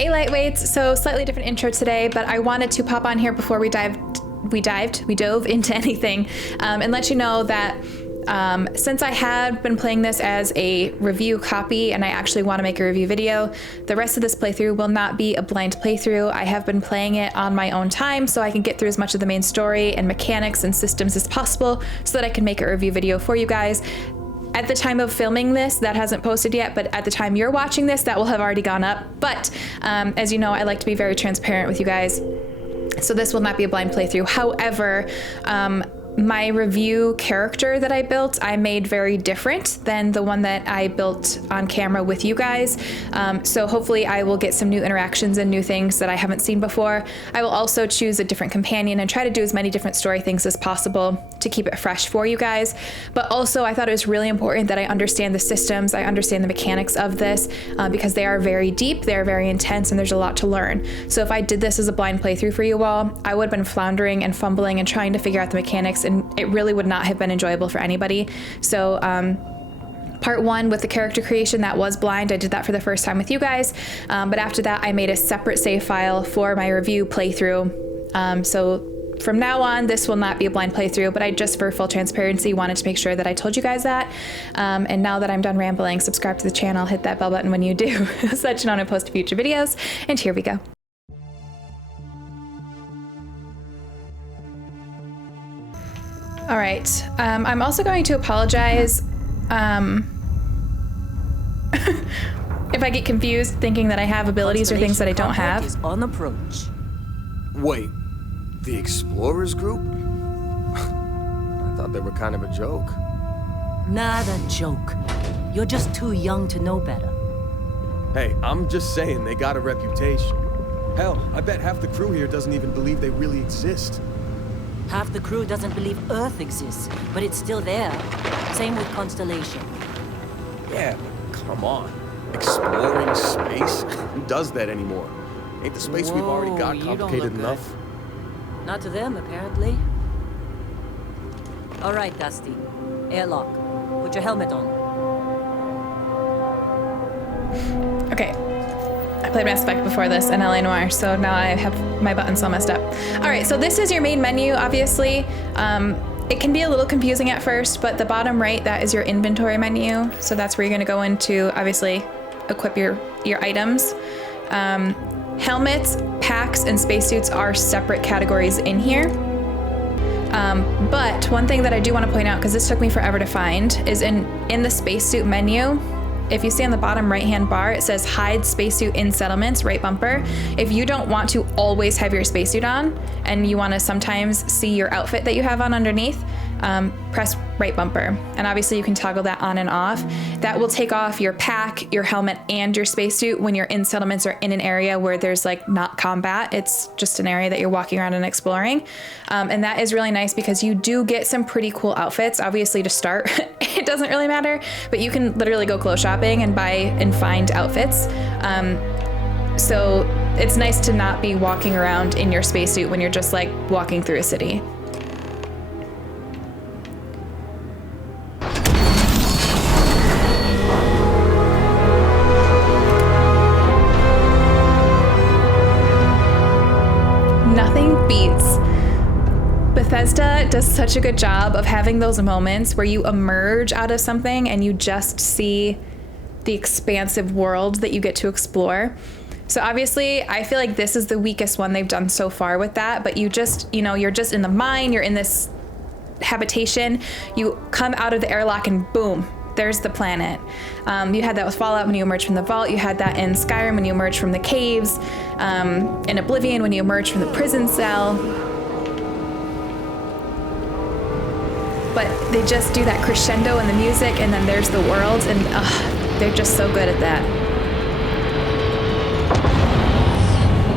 Hey Lightweights, so slightly different intro today, but I wanted to pop on here before we dove into anything and let you know that since I had been playing this as a review copy and I actually want to make a review video, the rest of this playthrough will not be a blind playthrough. I have been playing it on my own time so I can get through as much of the main story and mechanics and systems as possible so that I can make a review video for you guys. At the time of filming this, that hasn't posted yet, but at the time you're watching this, that will have already gone up. But as you know, I like to be very transparent with you guys, so this will not be a blind playthrough. However, my review character that I built, I made very different than the one that I built on camera with you guys. So hopefully I will get some new interactions and new things that I haven't seen before. I will also choose a different companion and try to do as many different story things as possible to keep it fresh for you guys. But also I thought it was really important that I understand the systems, I understand the mechanics of this, because they are very deep, they're very intense, and there's a lot to learn. So if I did this as a blind playthrough for you all, I would have been floundering and fumbling and trying to figure out the mechanics, and it really would not have been enjoyable for anybody. So part one with the character creation, that was blind. I did that for the first time with you guys. But after that, I made a separate save file for my review playthrough. So from now on, this will not be a blind playthrough, but I just, for full transparency, wanted to make sure that I told you guys that. And now that I'm done rambling, subscribe to the channel, hit that bell button when you do, so that you know when I post future videos. And here we go. All right, I'm also going to apologize if I get confused thinking that I have abilities or things that I don't have. Is on approach. Wait, the Explorers group? I thought they were kind of a joke. Not a joke. You're just too young to know better. Hey, I'm just saying they got a reputation. Hell, I bet half the crew here doesn't even believe they really exist. Half the crew doesn't believe Earth exists, but it's still there. Same with Constellation. Yeah, but come on. Exploring space? Who does that anymore? Ain't the space we've already got You don't complicated look enough? good. Not to them, apparently. All right, Dusty. Airlock. Put your helmet on. Okay. I played Mass Effect before this and LA Noire, so now I have my buttons all messed up. All right, so this is your main menu, obviously. It can be a little confusing at first, but the bottom right, that is your inventory menu. So that's where you're gonna go into, obviously, equip your items. Helmets, packs, and spacesuits are separate categories in here. But one thing that I do wanna point out, because this took me forever to find, is in the spacesuit menu, if you see on the bottom right-hand bar, it says hide spacesuit in settlements, right bumper. If you don't want to always have your spacesuit on and you want to sometimes see your outfit that you have on underneath, press right bumper. And obviously you can toggle that on and off. That will take off your pack, your helmet, and your spacesuit when you're in settlements or in an area where there's like not combat. It's just an area that you're walking around and exploring. And that is really nice because you do get some pretty cool outfits. Obviously to start, it doesn't really matter, but you can literally go clothes shopping and buy and find outfits. So it's nice to not be walking around in your spacesuit when you're just like walking through a city. Nothing beats. Bethesda does such a good job of having those moments where you emerge out of something and you just see the expansive world that you get to explore. So obviously, I feel like this is the weakest one they've done so far with that, but you just, you're just in the mine, you're in this habitation, you come out of the airlock and boom, there's the planet. You had that with Fallout when you emerged from the vault. You had that in Skyrim when you emerged from the caves. In Oblivion when you emerged from the prison cell. But they just do that crescendo in the music, and then there's the world, and they're just so good at that.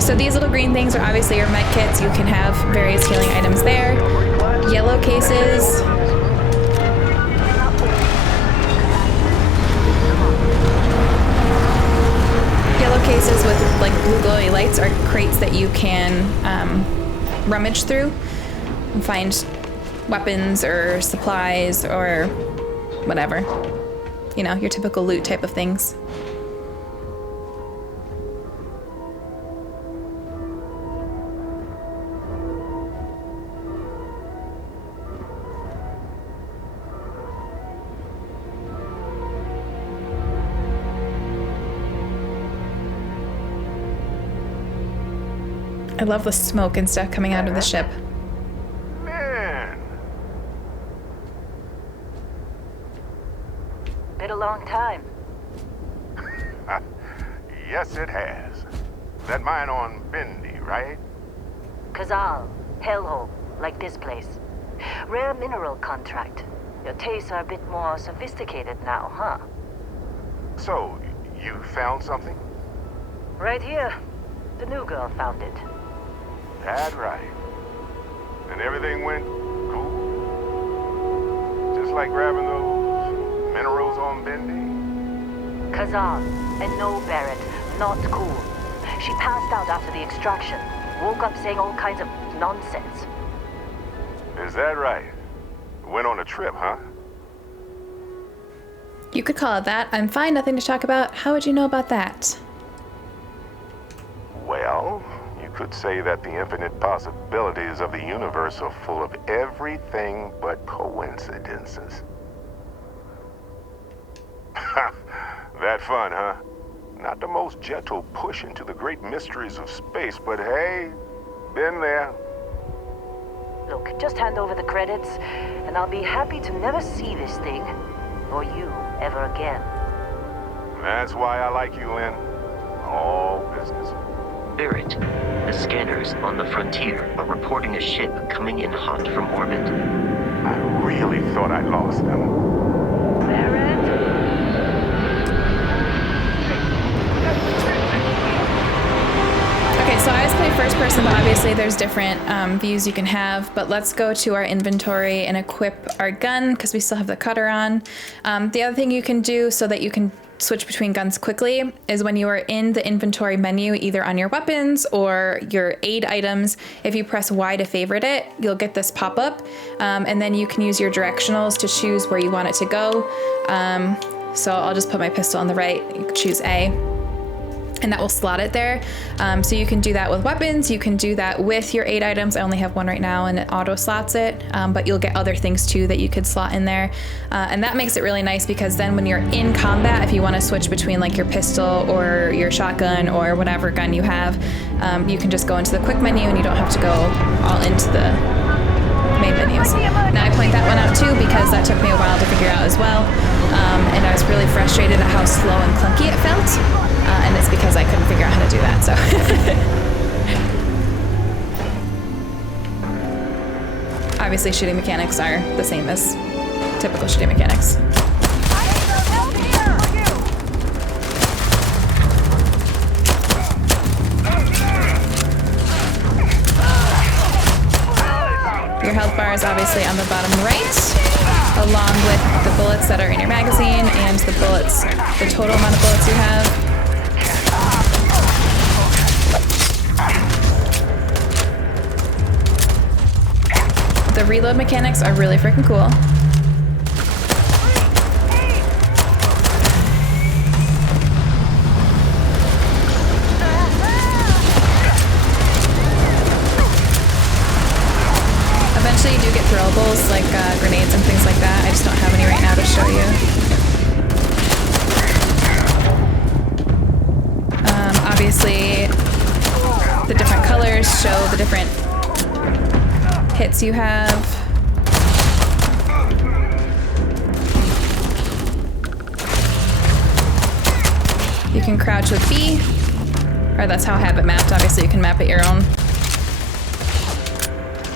So these little green things are obviously your med kits. You can have various healing items there. Yellow cases. Yellow cases with like blue glowy lights are crates that you can rummage through and find weapons or supplies or whatever. Your typical loot type of things. I love the smoke and stuff coming out of the ship. Man. Been a long time. Yes, it has. That mine on Bendy, right? Kazal, hellhole, like this place. Rare mineral contract. Your tastes are a bit more sophisticated now, huh? So, you found something? Right here. The new girl found it. That right. And everything went cool? Just like grabbing those minerals on Bendy? Kazal, and no Barrett, not cool. She passed out after the extraction. Woke up saying all kinds of nonsense. Is that right? Went on a trip, huh? You could call it that. I'm fine, nothing to talk about. How would you know about that? Well, you could say that the infinite possibilities of the universe are full of everything but coincidences. That fun, huh? Not the most gentle push into the great mysteries of space, but hey, been there. Look, just hand over the credits, and I'll be happy to never see this thing, or you, ever again. That's why I like you, Lynn. All business. Barrett, the scanners on the frontier are reporting a ship coming in hot from orbit. I really thought I lost them. Barrett? Okay, so I always play first person, but obviously there's different views you can have. But let's go to our inventory and equip our gun because we still have the cutter on. The other thing you can do so that you can switch between guns quickly is when you are in the inventory menu, either on your weapons or your aid items, if you press Y to favorite it, you'll get this pop-up, and then you can use your directionals to choose where you want it to go. So I'll just put my pistol on the right, you can choose A, and that will slot it there. So you can do that with weapons, you can do that with your aid items. I only have one right now and it auto slots it, but you'll get other things too that you could slot in there. And that makes it really nice because then when you're in combat, if you want to switch between like your pistol or your shotgun or whatever gun you have, you can just go into the quick menu and you don't have to go all into the main menus. Now I point that one out too because that took me a while to figure out as well. And I was really frustrated at how slow and clunky it felt. And it's because I couldn't figure out how to do that, so. Obviously shooting mechanics are the same as typical shooting mechanics. Your health bar is obviously on the bottom right, along with the bullets that are in your magazine and the bullets, the total amount of bullets you have. The reload mechanics are really freaking cool. Eventually you do get throwables like grenades and things like that. I just don't have any right now to show you. Obviously the different colors show the different hits you have. You can crouch with B, or that's how I have it mapped. Obviously you can map it your own.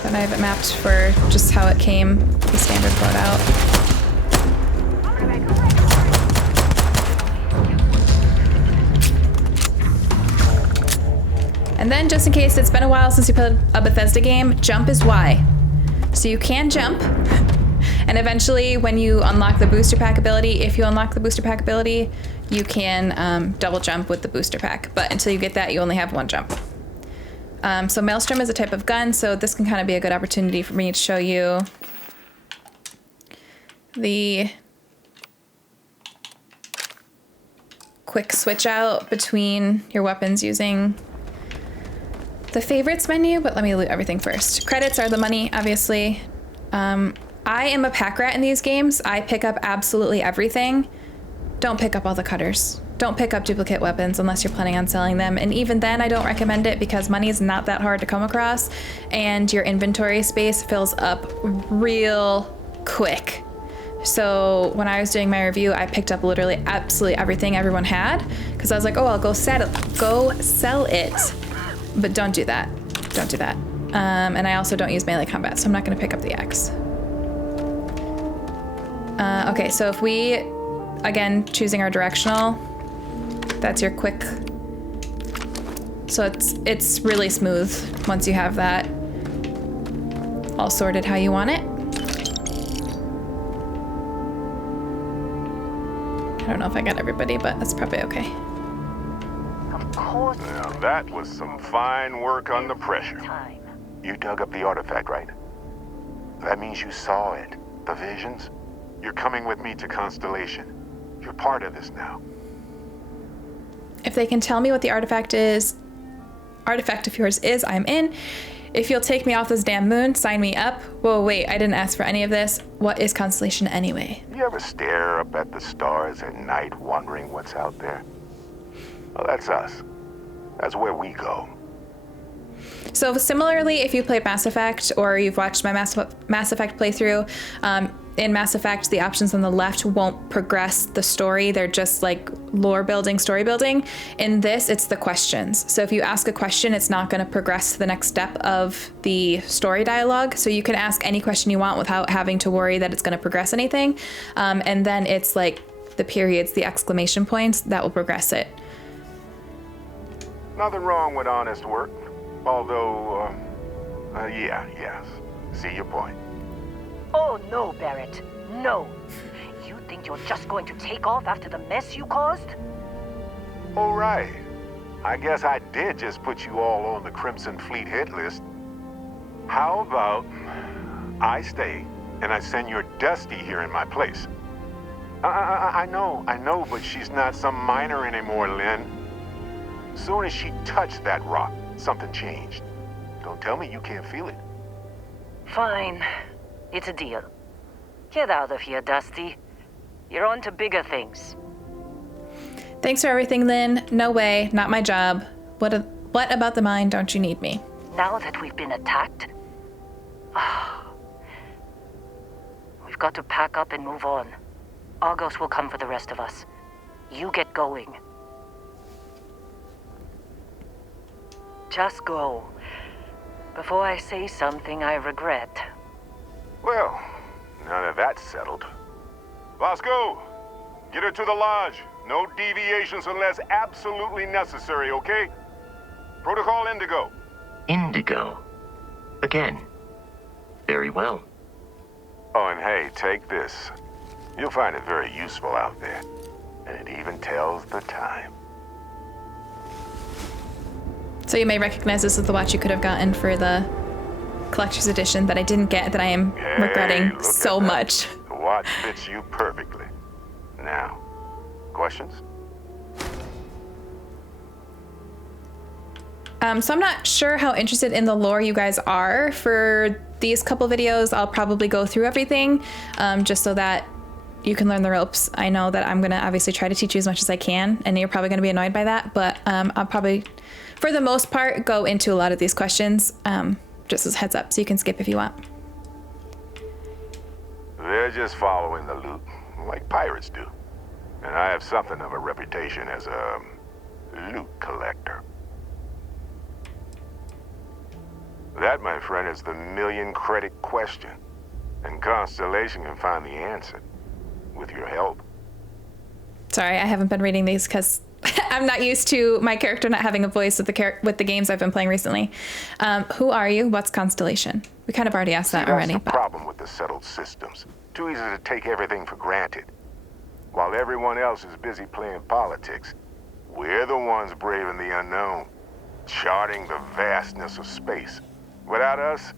But I have it mapped for just how it came, the standard loadout. And then, just in case it's been a while since you played a Bethesda game, jump is Y. So you can jump, and eventually when you unlock the booster pack ability, if you unlock the booster pack ability, you can double jump with the booster pack. But until you get that, you only have one jump. So Maelstrom is a type of gun, so this can kind of be a good opportunity for me to show you the quick switch out between your weapons using the favorites menu, but let me loot everything first. Credits are the money, obviously. I am a pack rat in these games. I pick up absolutely everything. Don't pick up all the cutters. don't pick up duplicate weapons unless you're planning on selling them. And even then, I don't recommend it because money is not that hard to come across, and your inventory space fills up real quick. So when I was doing my review, I picked up literally absolutely everything everyone had because I was like, oh, I'll go sell it. But don't do that. Don't do that. And I also don't use melee combat, so I'm not going to pick up the axe. Okay, so if we, again, choosing our directional, that's your quick. So it's really smooth once you have that all sorted how you want it. I don't know if I got everybody, but that's probably okay. Of course. Now that was some fine work under pressure. Time. You dug up the artifact, right? That means you saw it. The visions? You're coming with me to Constellation. You're part of this now. If they can tell me what the artifact of yours is, I'm in. If you'll take me off this damn moon, sign me up. Whoa, wait, I didn't ask for any of this. What is Constellation anyway? You ever stare up at the stars at night wondering what's out there? Well, that's us. That's where we go. So similarly, if you played Mass Effect or you've watched my Mass Effect playthrough, in Mass Effect, the options on the left won't progress the story. They're just like lore building, story building. In this, it's the questions. So if you ask a question, it's not going to progress to the next step of the story dialogue. So you can ask any question you want without having to worry that it's going to progress anything. And then it's like the periods, the exclamation points that will progress it. Nothing wrong with honest work. Although, yes. See your point. Oh, no, Barrett. No. You think you're just going to take off after the mess you caused? All right. I guess I did just put you all on the Crimson Fleet hit list. How about I stay and I send your Dusty here in my place? I know, but she's not some miner anymore, Lynn. Soon as she touched that rock, something changed. Don't tell me you can't feel it. Fine. It's a deal. Get out of here, Dusty. You're on to bigger things. Thanks for everything, Lynn. No way, not my job. What about the mine don't you need me? Now that we've been attacked, we've got to pack up and move on. Argos will come for the rest of us. You get going. Just go. Before I say something I regret. Well, now that that's settled. Vasco, get her to the lodge. No deviations unless absolutely necessary, okay? Protocol Indigo. Indigo. Again. Very well. Oh, and hey, take this. You'll find it very useful out there. And it even tells the time. So you may recognize this as the watch you could have gotten for the collector's edition that I didn't get, that I am regretting so much. The watch fits you perfectly. Now, questions? So I'm not sure how interested in the lore you guys are. For these couple videos, I'll probably go through everything, just so that you can learn the ropes. I know that I'm gonna obviously try to teach you as much as I can, and you're probably gonna be annoyed by that, but I'll probably, for the most part, go into a lot of these questions, just as a heads up, so you can skip if you want. They're just following the loot, like pirates do. And I have something of a reputation as a loot collector. That, my friend, is the million-credit question. And Constellation can find the answer, with your help. Sorry, I haven't been reading these because I'm not used to my character not having a voice with the games I've been playing recently. Who are you? What's Constellation? We kind of already asked that already. That's the problem with the settled systems. Too easy to take everything for granted. While everyone else is busy playing politics, we're the ones braving the unknown, charting the vastness of space. Without us,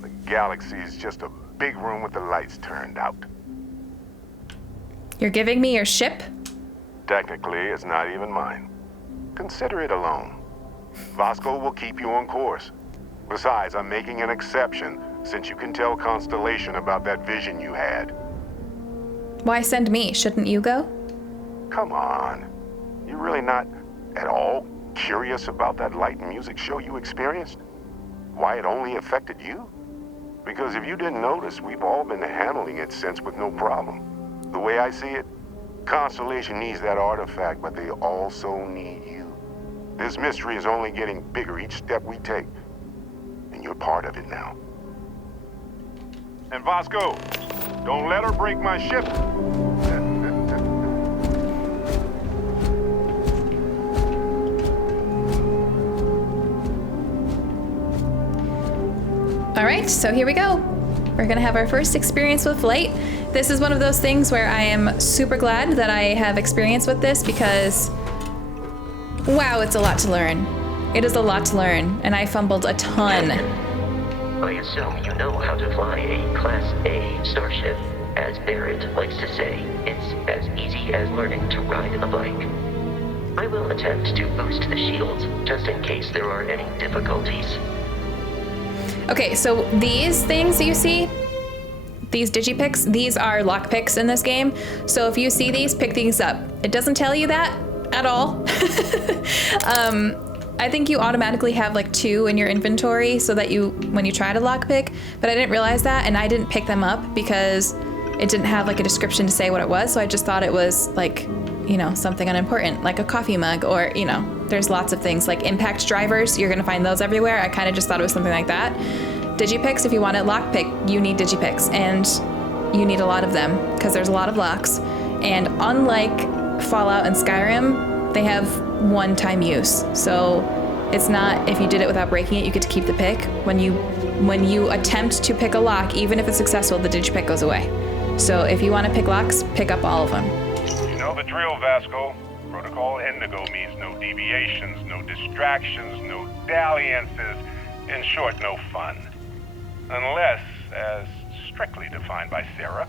the galaxy is just a big room with the lights turned out. You're giving me your ship? Technically, it's not even mine. Consider it a loan. Vasco will keep you on course. Besides, I'm making an exception, since you can tell Constellation about that vision you had. Why send me? Shouldn't you go? Come on. really not at all curious about that light and music show you experienced? Why it only affected you? Because if you didn't notice, we've all been handling it since with no problem. The way I see it, Constellation needs that artifact, but they also need you. This mystery is only getting bigger each step we take, and you're part of it now. And Vasco, don't let her break my ship. All right, so here we go. We're gonna have our first experience with Light. This is one of those things where I am super glad that I have experience with this because, wow, it's a lot to learn. It is a lot to learn, and I fumbled a ton. I assume you know how to fly a Class A starship. As Barrett likes to say, it's as easy as learning to ride a bike. I will attempt to boost the shields, just in case there are any difficulties. Okay, so these things that you see, these digipicks, these are lockpicks in this game. So if you see these, pick these up. It doesn't tell you that at all. I think you automatically have like 2 in your inventory so that when you try to lockpick, but I didn't realize that, and I didn't pick them up because it didn't have like a description to say what it was. So I just thought it was like, you know, something unimportant, like a coffee mug, or, you know, there's lots of things like impact drivers. You're gonna find those everywhere. I kind of just thought it was something like that. Digipicks, if you want to lockpick, you need digipicks, and you need a lot of them because there's a lot of locks. And unlike Fallout and Skyrim, they have one-time use. So it's not, if you did it without breaking it, you get to keep the pick. When you attempt to pick a lock, even if it's successful, the digipick goes away. So if you want to pick locks, pick up all of them. You know the drill, Vasco. Protocol Indigo means no deviations, no distractions, no dalliances. In short, no fun. Unless, as strictly defined by Sarah,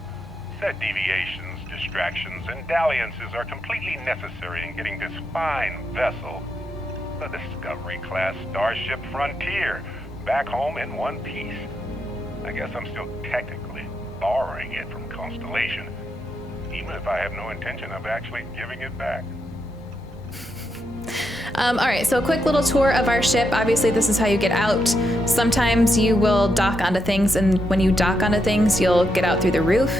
said deviations, distractions, and dalliances are completely necessary in getting this fine vessel, the Discovery-class Starship Frontier, back home in one piece. I guess I'm still technically borrowing it from Constellation, even if I have no intention of actually giving it back. All right, so a quick little tour of our ship. Obviously, this is how you get out. Sometimes you will dock onto things, and when you dock onto things, you'll get out through the roof.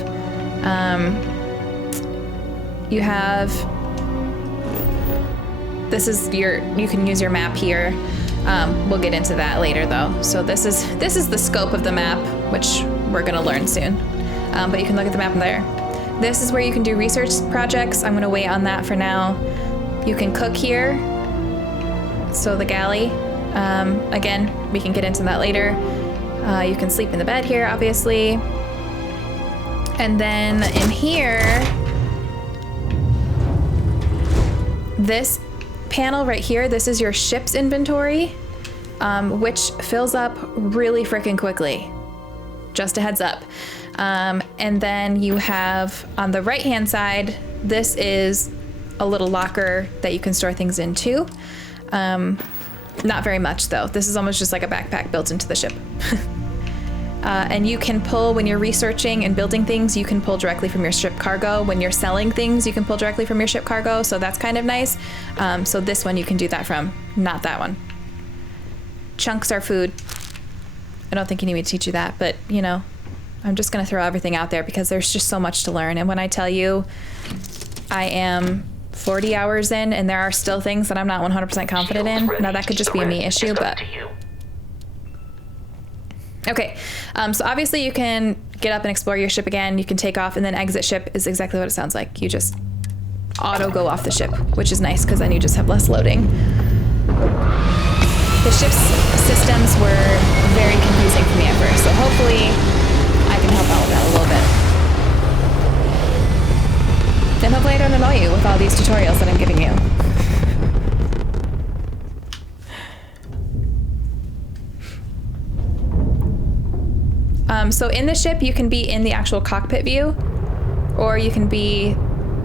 You have, this is you can use your map here. We'll get into that later though. So this is the scope of the map, which we're gonna learn soon. But you can look at the map there. This is where you can do research projects. I'm gonna wait on that for now. You can cook here. So the galley, again, we can get into that later. You can sleep in the bed here, obviously. And then in here, this panel right here, this is your ship's inventory, which fills up really freaking quickly. Just a heads up. And then you have on the right-hand side, this is a little locker that you can store things into. Not very much though. This is almost just like a backpack built into the ship. And you can pull, when you're researching and building things, you can pull directly from your ship cargo. When you're selling things, you can pull directly from your ship cargo, so that's kind of nice. So this one you can do that from, not that one. Chunks are food. I don't think you need me to teach you that, but you know, I'm just gonna throw everything out there because there's just so much to learn. And when I tell you I am 40 hours in and there are still things that I'm not 100% confident in, now that could just be a me issue, but okay, so obviously you can get up and explore your ship again. You can take off, and then exit ship is exactly what it sounds like. You just auto go off the ship, which is nice because then you just have less loading. The ship's systems were very confusing for me at first, so hopefully I can help out with that a little bit. And hopefully I don't annoy you with all these tutorials that I'm giving you. So in the ship, you can be in the actual cockpit view, or you can be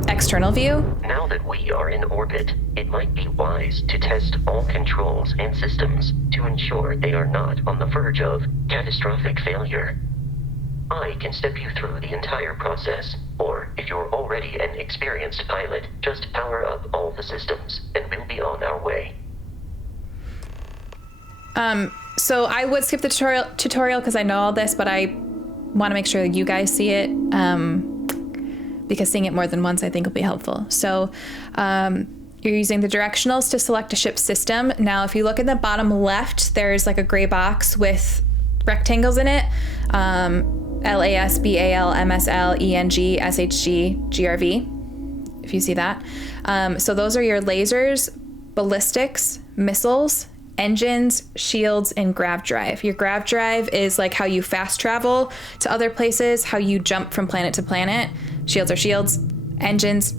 external view. Now that we are in orbit, it might be wise to test all controls and systems to ensure they are not on the verge of catastrophic failure. I can step you through the entire process, or if you're already an experienced pilot, just power up all the systems, and we'll be on our way. So I would skip the tutorial because I know all this, but I want to make sure that you guys see it, because seeing it more than once I think will be helpful. So you're using the directionals to select a ship system. Now, if you look in the bottom left, there's like a gray box with rectangles in it. LAS, BAL, MSL, ENG, SHG, GRV, if you see that. So those are your lasers, ballistics, missiles, engines, shields, and grav drive. Your grav drive is like how you fast travel to other places, how you jump from planet to planet. Shields are shields, engines,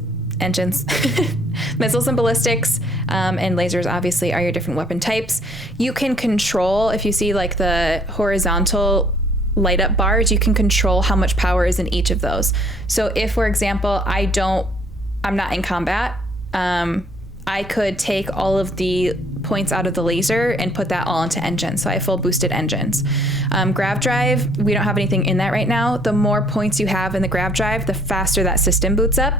missiles and ballistics, and lasers obviously are your different weapon types. You can control, if you see like the horizontal light up bars, you can control how much power is in each of those. So if, for example, I'm not in combat, I could take all of the points out of the laser and put that all into engines. So I have full boosted engines. Grav drive, we don't have anything in that right now. The more points you have in the grav drive, the faster that system boots up.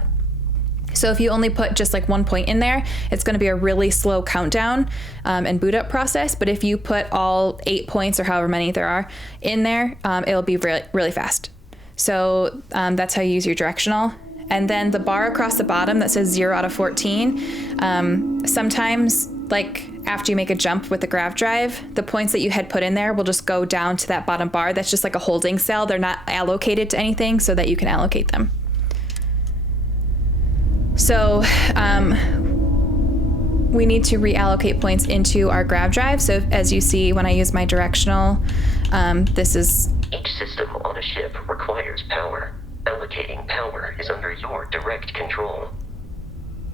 So if you only put just like 1 point in there, it's going to be a really slow countdown and boot up process. But if you put all 8 points or however many there are in there, it'll be really, really fast. So that's how you use your directional. And then the bar across the bottom that says 0 out of 14, sometimes like after you make a jump with the grav drive, the points that you had put in there will just go down to that bottom bar. That's just like a holding cell. They're not allocated to anything so that you can allocate them. So we need to reallocate points into our grav drive. So as you see, when I use my directional, this is... Each system on a ship requires power. Allocating power is under your direct control.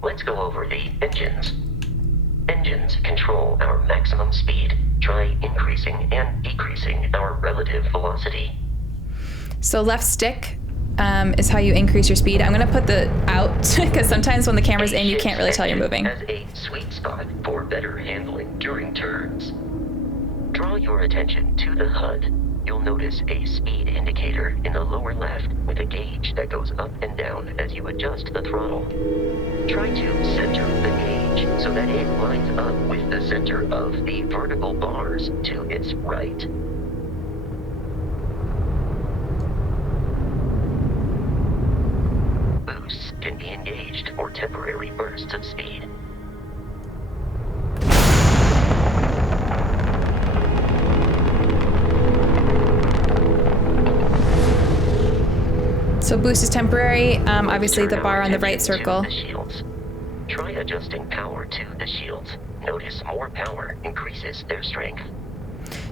Let's go over the engines. Engines control our maximum speed. Try increasing and decreasing our relative velocity. So left stick is how you increase your speed. I'm going to put the out because sometimes when the camera's in, you can't really tell you're moving. As a sweet spot for better handling during turns. Draw your attention to the HUD. You'll notice a speed indicator in the lower left with a gauge that goes up and down as you adjust the throttle. Try to center the gauge so that it lines up with the center of the vertical bars to its right. Boosts can be engaged for temporary bursts of speed. So boost is temporary. Obviously the bar on the right circle. The shields. Try adjusting power to the shields. Notice more power increases their strength.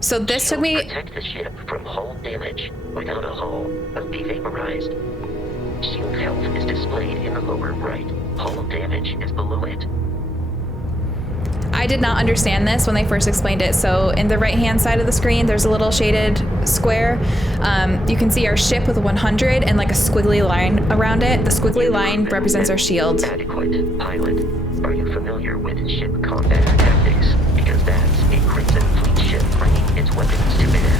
So this took me... Protect the ship from hull damage. Without a hull, it'll be vaporized. Shield health is displayed in the lower right. Hull damage is below it. I did not understand this when they first explained it. So in the right-hand side of the screen, there's a little shaded square. You can see our ship with a 100 and like a squiggly line around it. The squiggly line represents our shield. Adequate pilot. Are you familiar with ship combat tactics? Because that's a Crimson Fleet ship bringing its weapons to bear.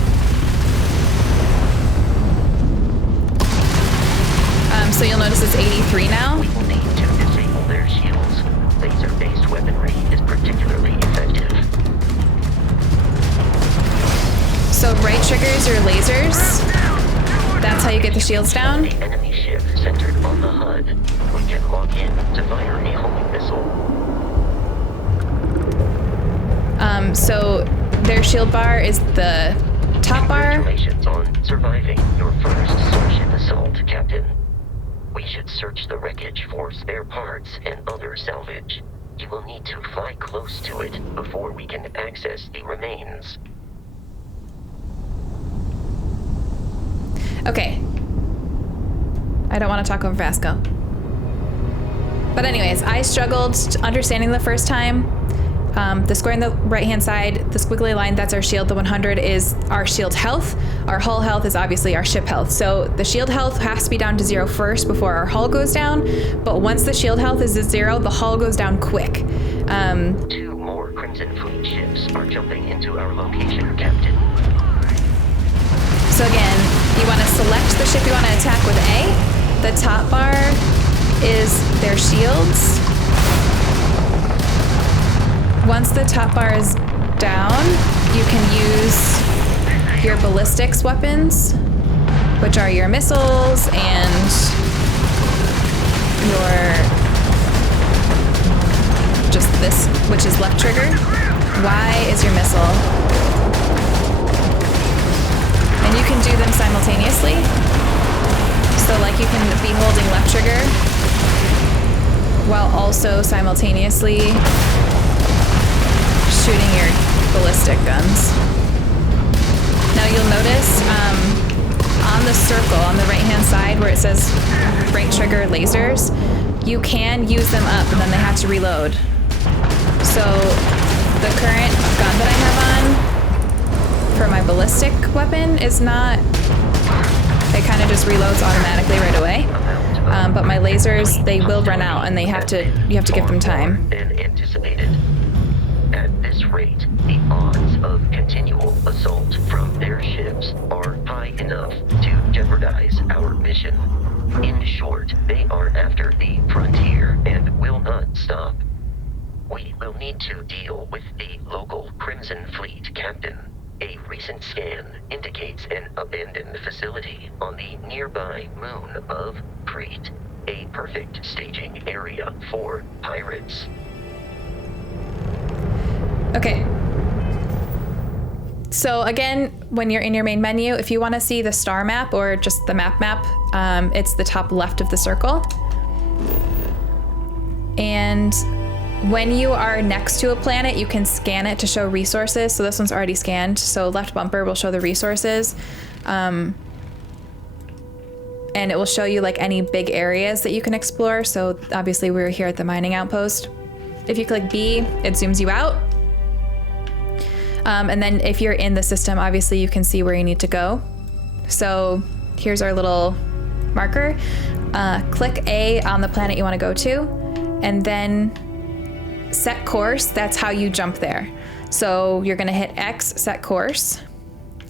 So you'll notice it's 83 now. We will need to disable their shields. Laser-based weaponry is particularly effective. So right triggers your lasers. That's how you get the shields down. The enemy ship centered on the HUD. We can lock in to fire a homing missile. So their shield bar is the top bar. Congratulations on surviving your first Starship assault, Captain. We should search the wreckage for spare parts and other salvage. You will need to fly close to it before we can access the remains. Okay. I don't want to talk over Vasco. But anyways, I struggled understanding the first time. The square on the right-hand side, the squiggly line, that's our shield. The 100 is our shield health. Our hull health is obviously our ship health. So the shield health has to be down to 0 first before our hull goes down. But once the shield health is at 0, the hull goes down quick. 2 more Crimson Fleet ships are jumping into our location, Captain. So again, You want to select the ship you want to attack with A. The top bar is their shields. Once the top bar is down, you can use your ballistics weapons, which are your missiles and your just this, which is left trigger. Y is your missile. And you can do them simultaneously. So like you can be holding left trigger while also simultaneously shooting your ballistic guns. Now you'll notice on the circle on the right hand side where it says right trigger lasers, you can use them up and then they have to reload. So the current gun that I have on for my ballistic weapon is not, it kind of just reloads automatically right away. But my lasers, they will run out and you have to give them time. Than anticipated. At this rate, the odds of continual assault from their ships are high enough to jeopardize our mission. In short, they are after the frontier and will not stop. We will need to deal with the local Crimson Fleet captain. A recent scan indicates an abandoned facility on the nearby moon of Crete, a perfect staging area for pirates. Okay. So again, when you're in your main menu, if you want to see the star map or just the map, it's the top left of the circle. And when you are next to a planet, you can scan it to show resources. So this one's already scanned. So left bumper will show the resources. And it will show you like any big areas that you can explore. So obviously we're here at the mining outpost. If you click B, it zooms you out. And then if you're in the system, obviously you can see where you need to go. So here's our little marker. Click A on the planet you want to go to, and then set course. That's how you jump there. So you're going to hit X, set course,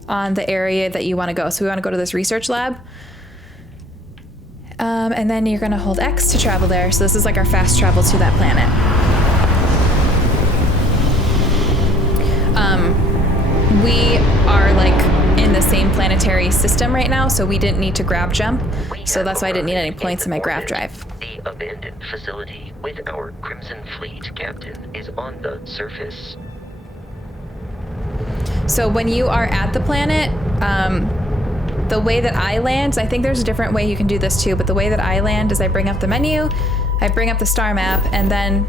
on the area that you want to go. So we want to go to this research lab. And then you're going to hold X to travel there. So this is like our fast travel to that planet. We are like in the same planetary system right now, so we didn't need to grab jump. So that's why I didn't need any points in my grab drive. The abandoned facility with our Crimson Fleet captain is on the surface. So when you are at the planet, the way that I land, I think there's a different way you can do this too, but the way that I land is I bring up the menu, I bring up the star map, and then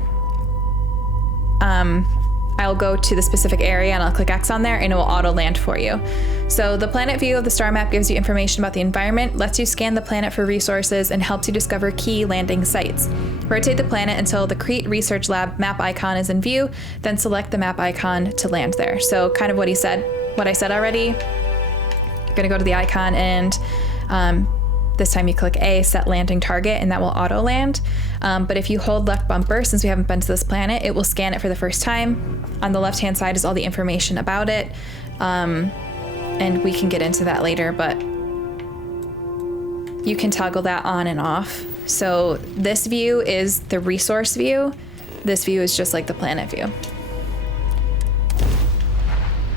I'll go to the specific area and I'll click X on there and it will auto land for you. So the planet view of the star map gives you information about the environment, lets you scan the planet for resources, and helps you discover key landing sites. Rotate the planet until the Crete Research Lab map icon is in view, then select the map icon to land there. So kind of what I said already. You're gonna go to the icon and this time you click A, set landing target, and that will auto land. But if you hold left bumper, since we haven't been to this planet, it will scan it for the first time. On the left-hand side is all the information about it. And we can get into that later, but you can toggle that on and off. So this view is the resource view. This view is just like the planet view.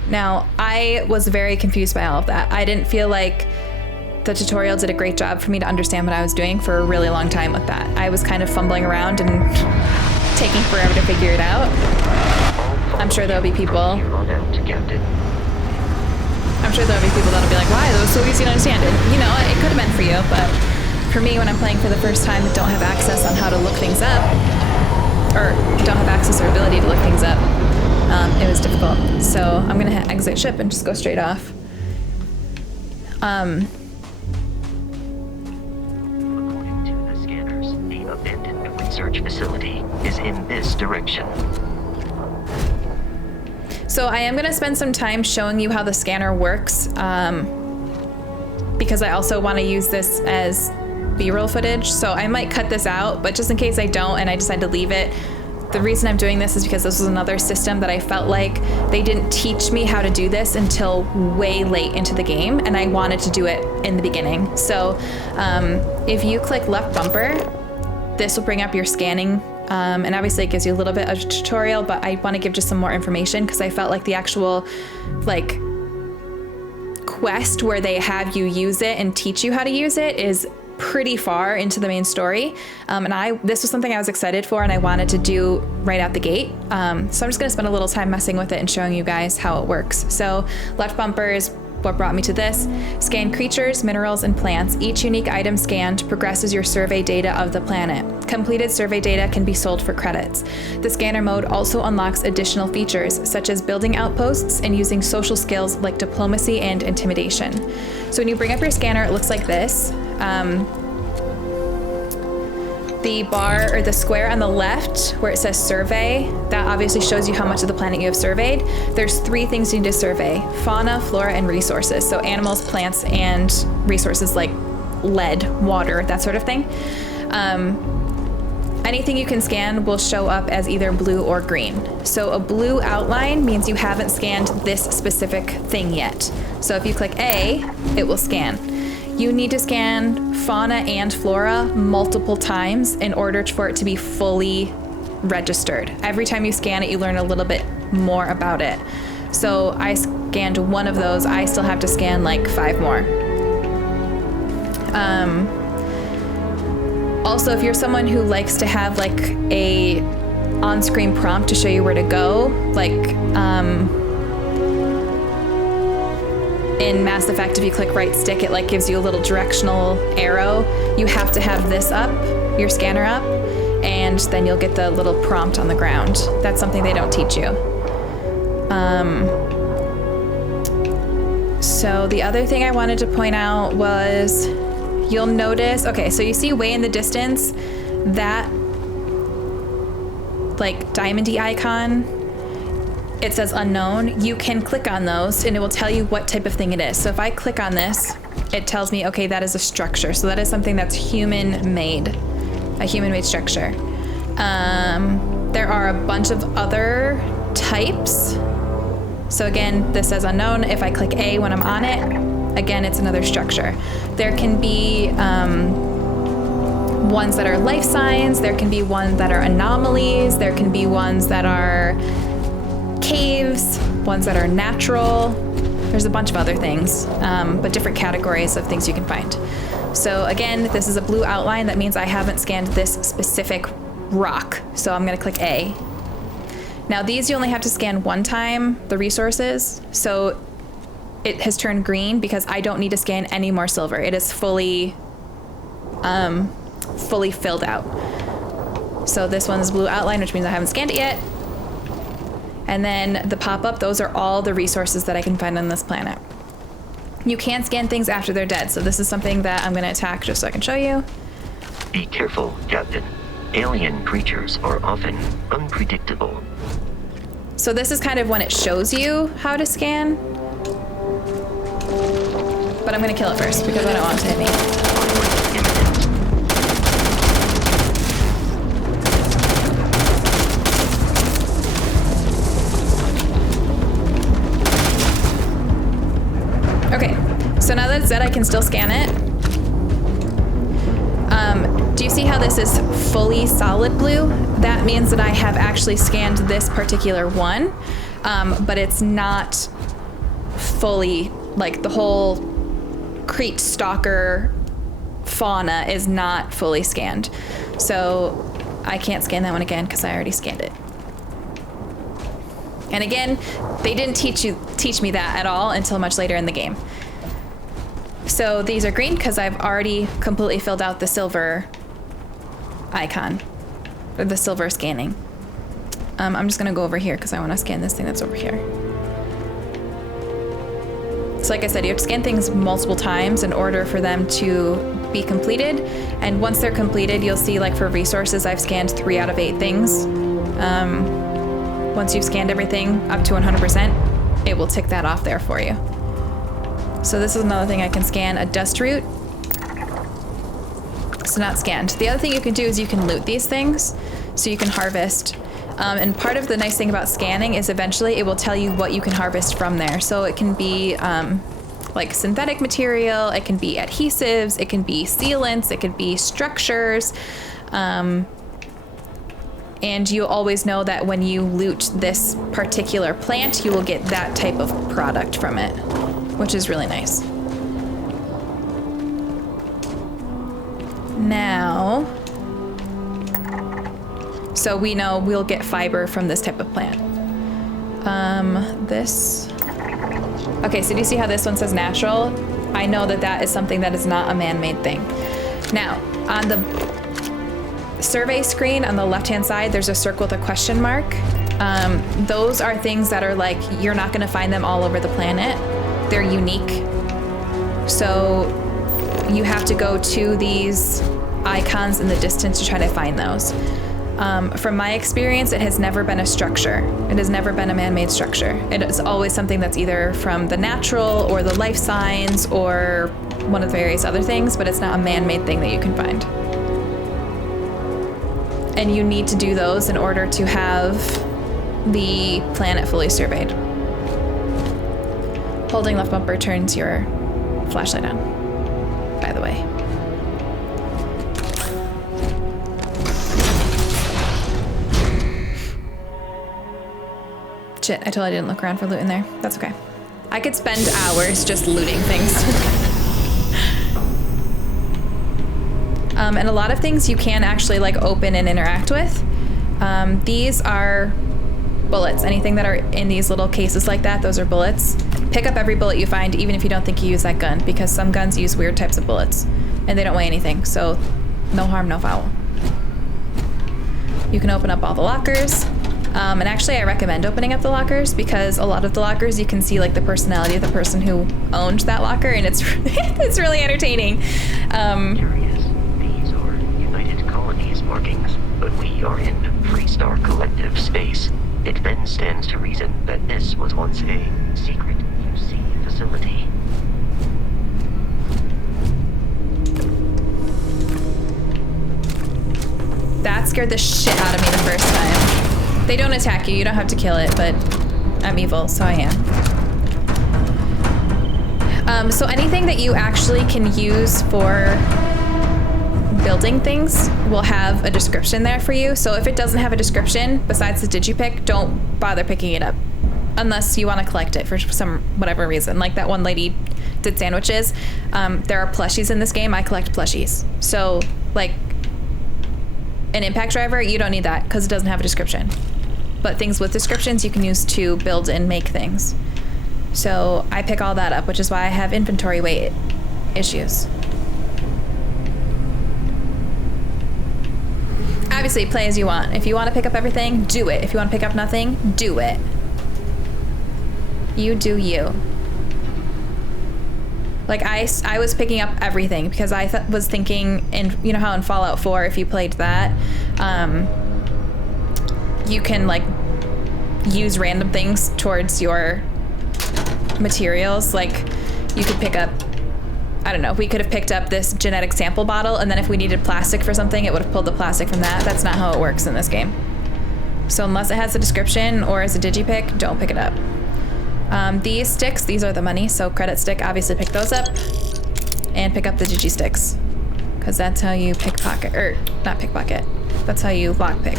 Now, I was very confused by all of that. I didn't feel like the tutorial did a great job for me to understand what I was doing for a really long time with that. I was kind of fumbling around and taking forever to figure it out. I'm sure there'll be people that'll be like, why? That was so easy to understand. And you know, it could have been for you, but for me, when I'm playing for the first time and don't have access on how to look things up, or don't have access or ability to look things up, it was difficult. So I'm gonna hit exit ship and just go straight off. According to the scanners, the abandoned research facility is in this direction. So I am going to spend some time showing you how the scanner works, because I also want to use this as B-roll footage. So I might cut this out, but just in case I don't and I decide to leave it, the reason I'm doing this is because this was another system that I felt like they didn't teach me how to do this until way late into the game, and I wanted to do it in the beginning. So if you click left bumper, this will bring up your scanning, and obviously it gives you a little bit of a tutorial, but I want to give just some more information because I felt like the actual like quest where they have you use it and teach you how to use it is pretty far into the main story, and this was something I was excited for and I wanted to do right out the gate, so I'm just going to spend a little time messing with it and showing you guys how it works. So left bumper is what brought me to this. Scan creatures, minerals, and plants. Each unique item scanned progresses your survey data of the planet. Completed survey data can be sold for credits. The scanner mode also unlocks additional features, such as building outposts and using social skills like diplomacy and intimidation. So when you bring up your scanner, it looks like this. The bar or the square on the left where it says survey, that obviously shows you how much of the planet you have surveyed. There's 3 things you need to survey: fauna, flora, and resources. So animals, plants, and resources like lead, water, that sort of thing. Anything you can scan will show up as either blue or green. So a blue outline means you haven't scanned this specific thing yet. So if you click A, it will scan. You need to scan fauna and flora multiple times in order for it to be fully registered. Every time you scan it, you learn a little bit more about it. So I scanned 1 of those. I still have to scan like 5 more. Also, if you're someone who likes to have like a on-screen prompt to show you where to go, like in Mass Effect, if you click right stick, it like gives you a little directional arrow. You have to have this up, your scanner up, and then you'll get the little prompt on the ground. That's something they don't teach you. So the other thing I wanted to point out was, you'll notice, okay, so you see way in the distance, that like diamondy icon, it says unknown. You can click on those and it will tell you what type of thing it is. So if I click on this, it tells me, okay, that is a structure. So that is something that's human-made, a human-made structure. There are a bunch of other types. So again, this says unknown. If I click A when I'm on it, again, it's another structure. There can be ones that are life signs. There can be ones that are anomalies. There can be ones that are caves, ones that are natural. There's a bunch of other things, but different categories of things you can find. So again, this is a blue outline. That means I haven't scanned this specific rock. So I'm going to click A. Now these you only have to scan 1 time, the resources. So it has turned green because I don't need to scan any more silver. It is fully filled out. So this one's blue outline, which means I haven't scanned it yet. And then the pop-up, those are all the resources that I can find on this planet. You can scan things after they're dead, so this is something that I'm going to attack just so I can show you. Be careful, Captain. Alien creatures are often unpredictable. So this is kind of when it shows you how to scan. But I'm going to kill it first because I don't want it to hit me. So now that it's dead, I can still scan it. Do you see how this is fully solid blue? That means that I have actually scanned this particular one, but it's not fully, like the whole Crete Stalker fauna is not fully scanned. So I can't scan that one again because I already scanned it. And again, they didn't teach me that at all until much later in the game. So these are green because I've already completely filled out the silver icon, or the silver scanning. I'm just gonna go over here because I want to scan this thing that's over here. So like I said, you have to scan things multiple times in order for them to be completed. And once they're completed, you'll see, like for resources, I've scanned 3 out of 8 things. Once you've scanned everything up to 100%, it will tick that off there for you. So this is another thing I can scan, a dust root. It's not scanned. The other thing you can do is you can loot these things. So you can harvest And part of the nice thing about scanning is eventually it will tell you what you can harvest from there. So it can be like synthetic material, it can be adhesives, it can be sealants, it could be structures. And you always know that when you loot this particular plant, you will get that type of product from it, which is really nice. Now, so we know we'll get fiber from this type of plant. Okay, so do you see how this one says natural? I know that that is something that is not a man-made thing. Now, on the survey screen on the left-hand side, there's a circle with a question mark. Those are things that are like, you're not gonna find them all over the planet. They're unique. So you have to go to these icons in the distance to try to find those. From my experience, it has never been a structure. It has never been a man-made structure. It is always something that's either from the natural or the life signs or one of the various other things, but it's not a man-made thing that you can find. And you need to do those in order to have the planet fully surveyed. Holding left bumper turns your flashlight on, by the way. Shit, I totally didn't look around for loot in there. That's okay. I could spend hours just looting things. And a lot of things you can actually like open and interact with. These are bullets. Anything that are in these little cases like that, those are bullets. Pick up every bullet you find, even if you don't think you use that gun, because some guns use weird types of bullets and they don't weigh anything. So no harm, no foul. You can open up all the lockers. And actually I recommend opening up the lockers because a lot of the lockers you can see like the personality of the person who owned that locker, and it's it's really entertaining. Curious. These are United Colonies markings, but we are in Freestar Collective space. It then stands to reason that this was once a secret UC facility. That scared the shit out of me the first time. They don't attack you, you don't have to kill it, but I'm evil, so I am. So anything that you actually can use for building things will have a description there for you. So if it doesn't have a description, besides the digipick, don't bother picking it up. Unless you want to collect it for some whatever reason. Like that one lady did sandwiches. There are plushies in this game, I collect plushies. So like an impact driver, you don't need that because it doesn't have a description. But things with descriptions you can use to build and make things. So I pick all that up, which is why I have inventory weight issues. Obviously, play as you want. If you want to pick up everything, do it. If you want to pick up nothing, do it. You do you. Like I was picking up everything because I was thinking, and you know how in Fallout 4, if you played that, you can like use random things towards your materials. Like you could pick up, I don't know, we could have picked up this genetic sample bottle, and then if we needed plastic for something, it would have pulled the plastic from that. That's not how it works in this game. So unless it has a description or is a digipick, don't pick it up. These sticks, these are the money, so credit stick, obviously pick those up. And pick up the digi sticks. Because that's how you pickpocket, or not pickpocket, that's how you lockpick.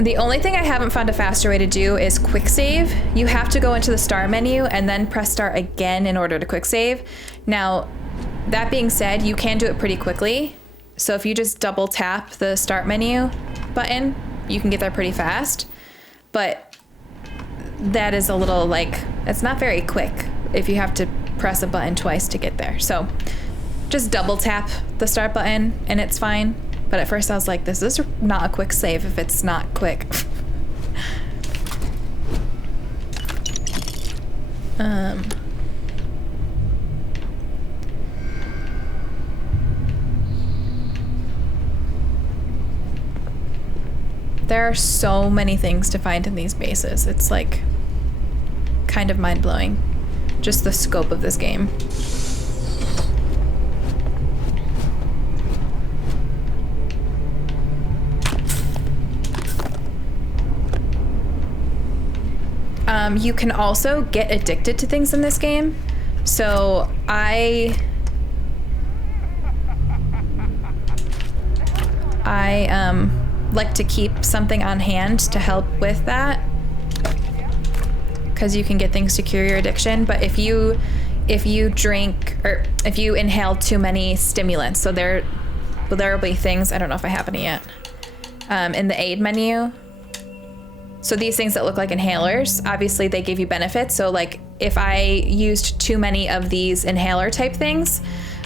The only thing I haven't found a faster way to do is quick save. You have to go into the star menu and then press start again in order to quick save. Now, that being said, you can do it pretty quickly. So if you just double tap the start menu button, you can get there pretty fast. But that is a little like, it's not very quick if you have to press a button twice to get there. So just double tap the start button and it's fine. But at first I was like, this is not a quick save if it's not quick. There are so many things to find in these bases. It's like kind of mind-blowing, just the scope of this game. You can also get addicted to things in this game. So I like to keep something on hand to help with that, because you can get things to cure your addiction. But if you drink, or if you inhale too many stimulants, so there will be things, I don't know if I have any yet, in the aid menu. So these things that look like inhalers, obviously they give you benefits. So like if I used too many of these inhaler type things,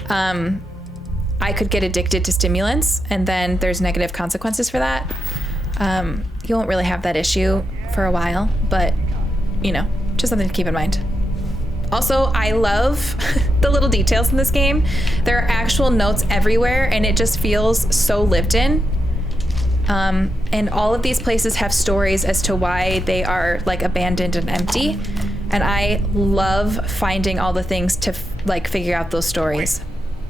I could get addicted to stimulants, and then there's negative consequences for that. You won't really have that issue for a while, but you know, just something to keep in mind. Also, I love the little details in this game. There are actual notes everywhere, and it just feels so lived in. And all of these places have stories as to why they are like abandoned and empty. And I love finding all the things to like figure out those stories.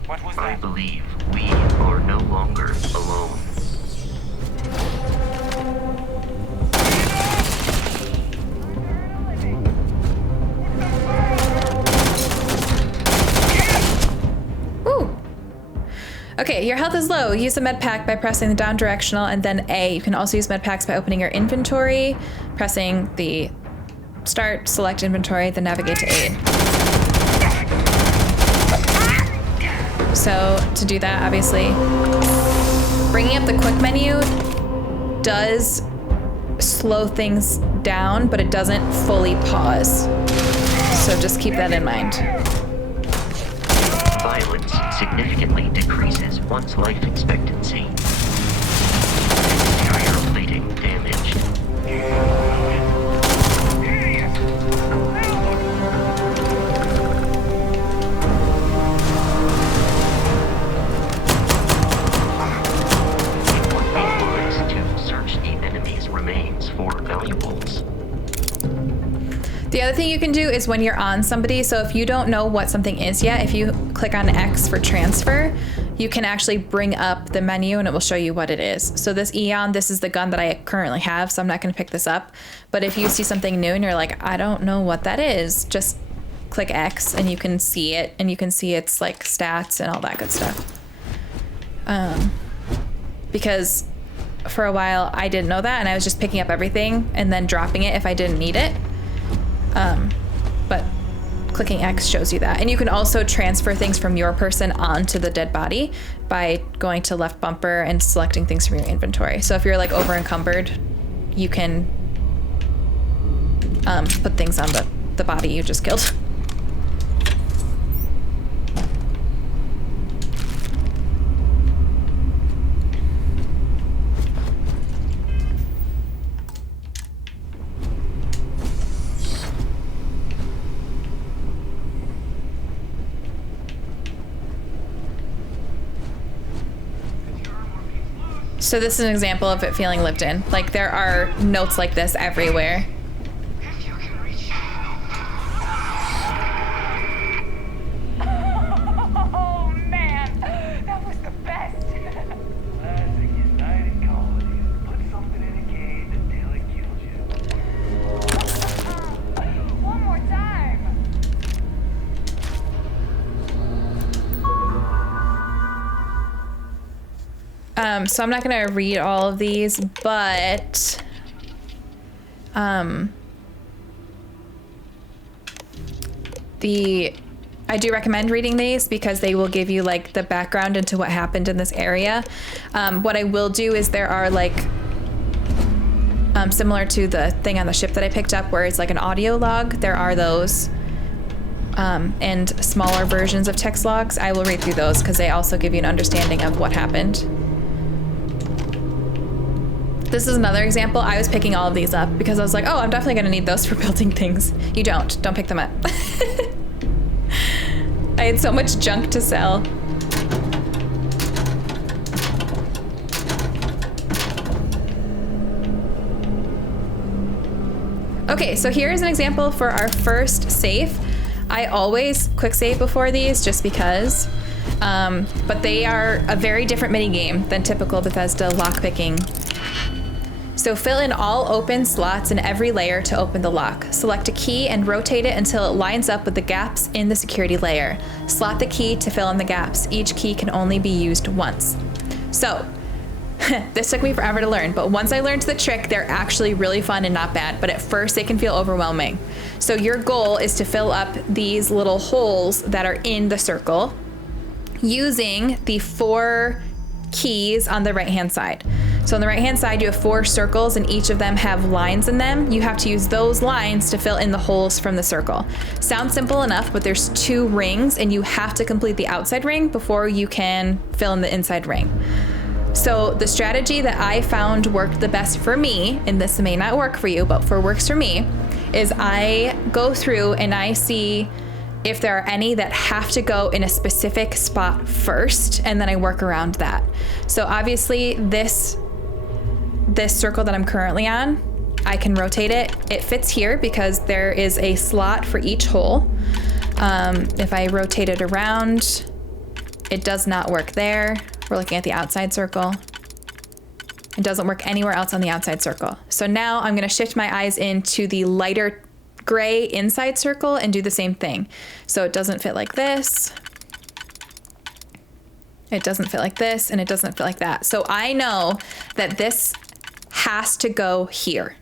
What was that? I believe we are no longer alone. Ooh. Okay, your health is low. Use a med pack by pressing the down directional and then A. You can also use med packs by opening your inventory, pressing the start, select inventory, then navigate to aid. So to do that, obviously, bringing up the quick menu does slow things down, but it doesn't fully pause. So just keep that in mind. Violence significantly decreases one's life expectancy. Exterior plating damaged. To search the enemy's remains for valuables. The other thing you can do is when you're on somebody, so if you don't know what something is yet, if you click on X for transfer, you can actually bring up the menu and it will show you what it is. So this Eon, this is the gun that I currently have, so I'm not going to pick this up. But if you see something new and you're like, I don't know what that is, just click X and you can see it, and you can see its like stats and all that good stuff. Because for a while I didn't know that, and I was just picking up everything and then dropping it if I didn't need it. But clicking X shows you that. And you can also transfer things from your person onto the dead body by going to left bumper and selecting things from your inventory. So if you're like over encumbered, you can put things on the body you just killed. So this is an example of it feeling lived in. Like there are notes like this everywhere. Oh man, that was the best. Classic United Colonies. Put something in a cage until it kills you. One more time. So I'm not going to read all of these, but I do recommend reading these because they will give you like the background into what happened in this area. What I will do is there are like similar to the thing on the ship that I picked up where it's like an audio log. There are those and smaller versions of text logs. I will read through those because they also give you an understanding of what happened. This is another example. I was picking all of these up because I was like, oh, I'm definitely gonna need those for building things. You don't pick them up. I had so much junk to sell. Okay, so here is an example for our first safe. I always quick save before these just because, but they are a very different mini game than typical Bethesda lockpicking. So fill in all open slots in every layer to open the lock. Select a key and rotate it until it lines up with the gaps in the security layer. Slot the key to fill in the gaps. Each key can only be used once. So this took me forever to learn, but once I learned the trick, they're actually really fun and not bad, but at first they can feel overwhelming. So your goal is to fill up these little holes that are in the circle using the 4 keys on the right-hand side. So on the right-hand side, you have 4 circles and each of them have lines in them. You have to use those lines to fill in the holes from the circle. Sounds simple enough, but there's 2 rings and you have to complete the outside ring before you can fill in the inside ring. So the strategy that I found worked the best for me, and this may not work for you, but works for me, is I go through and I see if there are any that have to go in a specific spot first, and then I work around that. So obviously this circle that I'm currently on, I can rotate it. It fits here because there is a slot for each hole. If I rotate it around, it does not work there. We're looking at the outside circle. It doesn't work anywhere else on the outside circle. So now I'm gonna shift my eyes into the lighter gray inside circle and do the same thing. So it doesn't fit like this. It doesn't fit like this, and it doesn't fit like that. So I know that this has to go here.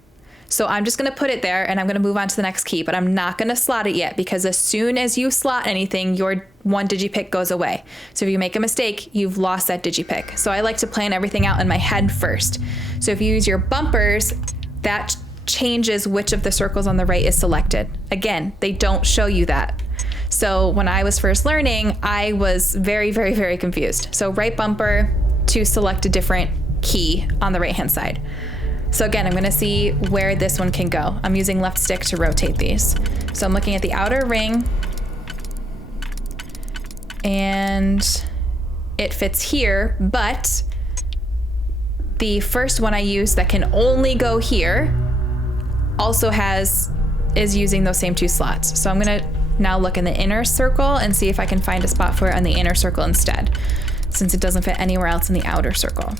So I'm just gonna put it there and I'm gonna move on to the next key, but I'm not gonna slot it yet because as soon as you slot anything, your 1 digipick goes away. So if you make a mistake, you've lost that digipick. So I like to plan everything out in my head first. So if you use your bumpers, that changes which of the circles on the right is selected. Again, they don't show you that. So when I was first learning, I was very, very, very confused. So right bumper to select a different key on the right-hand side. So again, I'm gonna see where this one can go. I'm using left stick to rotate these. So I'm looking at the outer ring and it fits here, but the first one I used that can only go here also is using those same 2 slots. So I'm gonna now look in the inner circle and see if I can find a spot for it on the inner circle instead, since it doesn't fit anywhere else in the outer circle.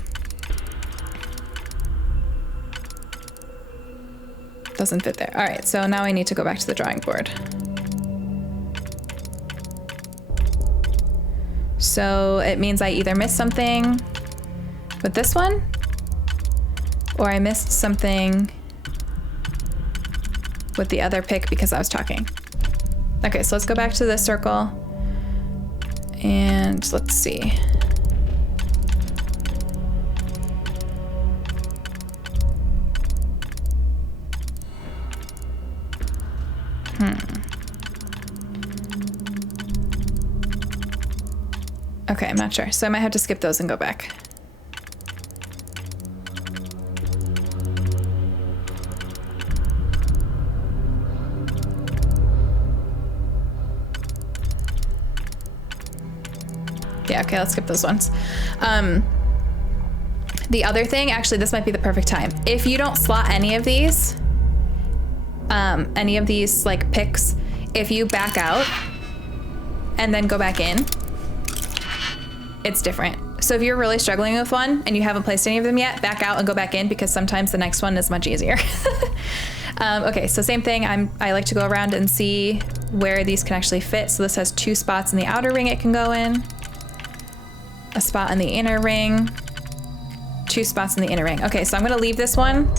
Doesn't fit there. All right, so now I need to go back to the drawing board. So it means I either missed something with this one, or I missed something with the other pick because I was talking. Okay, so let's go back to the circle and let's see. Okay, I'm not sure. So I might have to skip those and go back. Yeah, okay, let's skip those ones. The other thing, actually, this might be the perfect time. If you don't slot any of these like picks, if you back out and then go back in, it's different. So if you're really struggling with one and you haven't placed any of them yet, back out and go back in because sometimes the next one is much easier. Okay, so same thing. I like to go around and see where these can actually fit. So this has 2 spots in the outer ring it can go in, a spot in the inner ring, 2 spots in the inner ring. Okay, so I'm gonna leave this one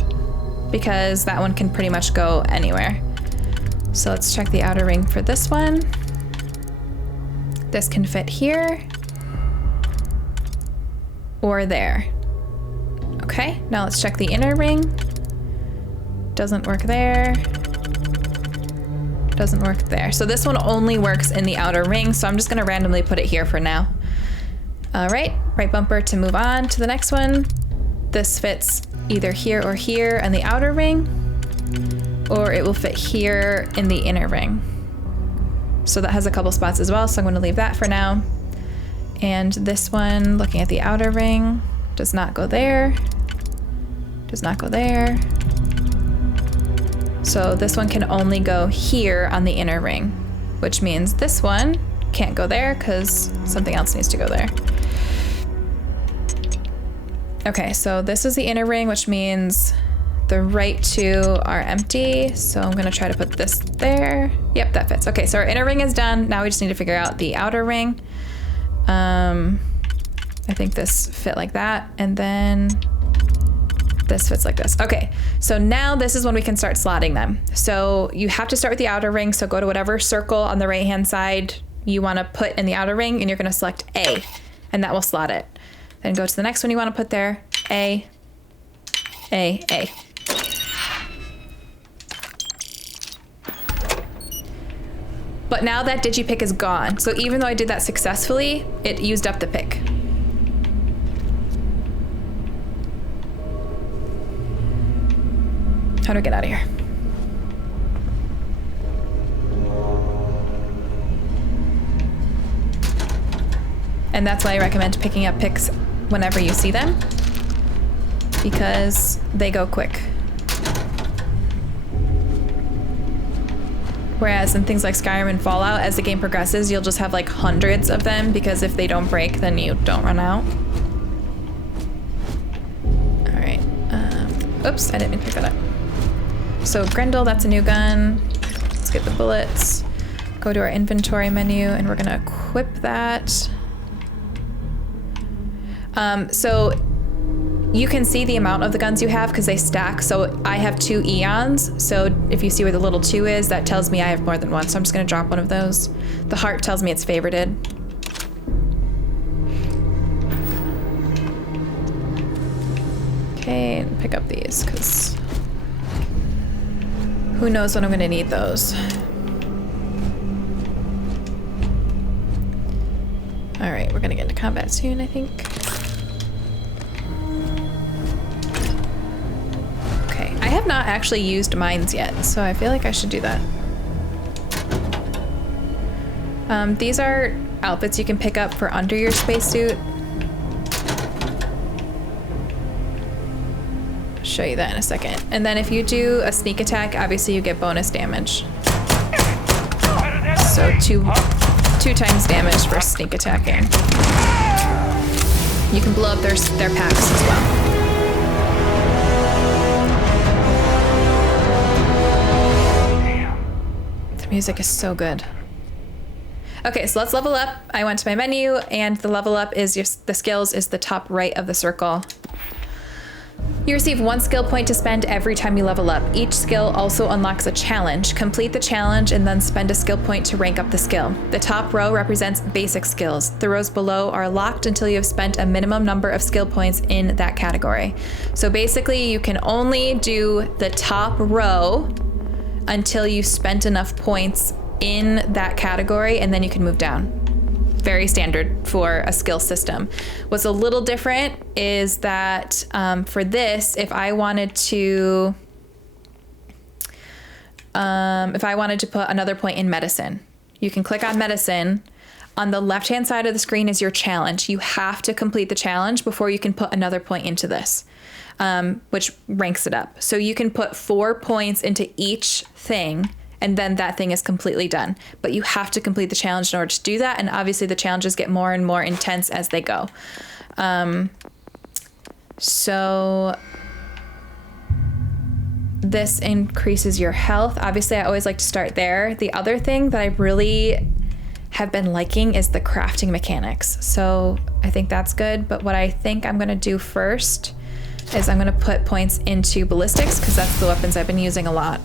because that one can pretty much go anywhere. So let's check the outer ring for this one. This can fit here or there. Okay, now let's check the inner ring. Doesn't work there. Doesn't work there. So this one only works in the outer ring, so I'm just gonna randomly put it here for now. All right, right bumper to move on to the next one. This fits either here or here in the outer ring, or it will fit here in the inner ring. So that has a couple spots as well, so I'm gonna leave that for now. And this one, looking at the outer ring, does not go there, does not go there. So this one can only go here on the inner ring, which means this one can't go there because something else needs to go there. Okay, so this is the inner ring, which means The right two are empty, so I'm gonna try to put this there. Yep, that fits. Okay, so our inner ring is done. Now we just need to figure out the outer ring. I think this fit like that, and then this fits like this. Okay, so now this is when we can start slotting them. So you have to start with the outer ring, so go to whatever circle on the right-hand side you wanna put in the outer ring, and you're gonna select A, and that will slot it. Then go to the next one you wanna put there, A. But now that digipick is gone, so even though I did that successfully, it used up the pick. How do I get out of here? And that's why I recommend picking up picks whenever you see them, because they go quick. Whereas in things like Skyrim and Fallout, as the game progresses, you'll just have like hundreds of them, because if they don't break, then you don't run out. All right. Oops, I didn't mean to pick that up. So Grendel, that's a new gun. Let's get the bullets. Go to our inventory menu, and we're gonna equip that. So you can see the amount of the guns you have because they stack. So I have 2 Eons. So if you see where the little 2 is, that tells me I have more than one. So I'm just gonna drop one of those. The heart tells me it's favorited. Okay, and pick up these because who knows when I'm gonna need those. All right, we're gonna get into combat soon, I think. Okay, I have not actually used mines yet, so I feel like I should do that. These are outfits you can pick up for under your spacesuit. Show you that in a second. And then if you do a sneak attack, obviously you get bonus damage. So two times damage for sneak attacking. You can blow up their packs as well. The music is so good. Okay, so let's level up. I went to my menu, and the level up is the skills is the top right of the circle. You receive 1 skill point to spend every time you level up. Each skill also unlocks a challenge. Complete the challenge and then spend a skill point to rank up the skill. The top row represents basic skills. The rows below are locked until you have spent a minimum number of skill points in that category. So basically you can only do the top row until you spent enough points in that category, and then you can move down. Very standard for a skill system. What's a little different is that for this, if I wanted to put another point in medicine, you can click on medicine. On the left-hand side of the screen is your challenge. You have to complete the challenge before you can put another point into this, which ranks it up. So you can put 4 points into each thing, and then that thing is completely done. But you have to complete the challenge in order to do that, and obviously the challenges get more and more intense as they go. So this increases your health. Obviously, I always like to start there. The other thing that I really have been liking is the crafting mechanics. So I think that's good, but what I think I'm gonna do first is I'm gonna put points into ballistics, because that's the weapons I've been using a lot.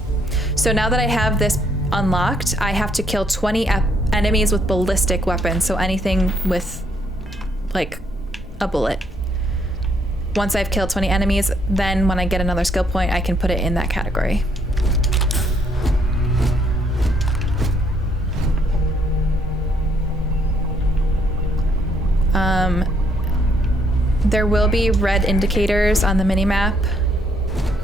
So now that I have this unlocked, I have to kill 20 enemies with ballistic weapons, so anything with like a bullet. Once I've killed 20 enemies, then when I get another skill point, I can put it in that category. There will be red indicators on the minimap.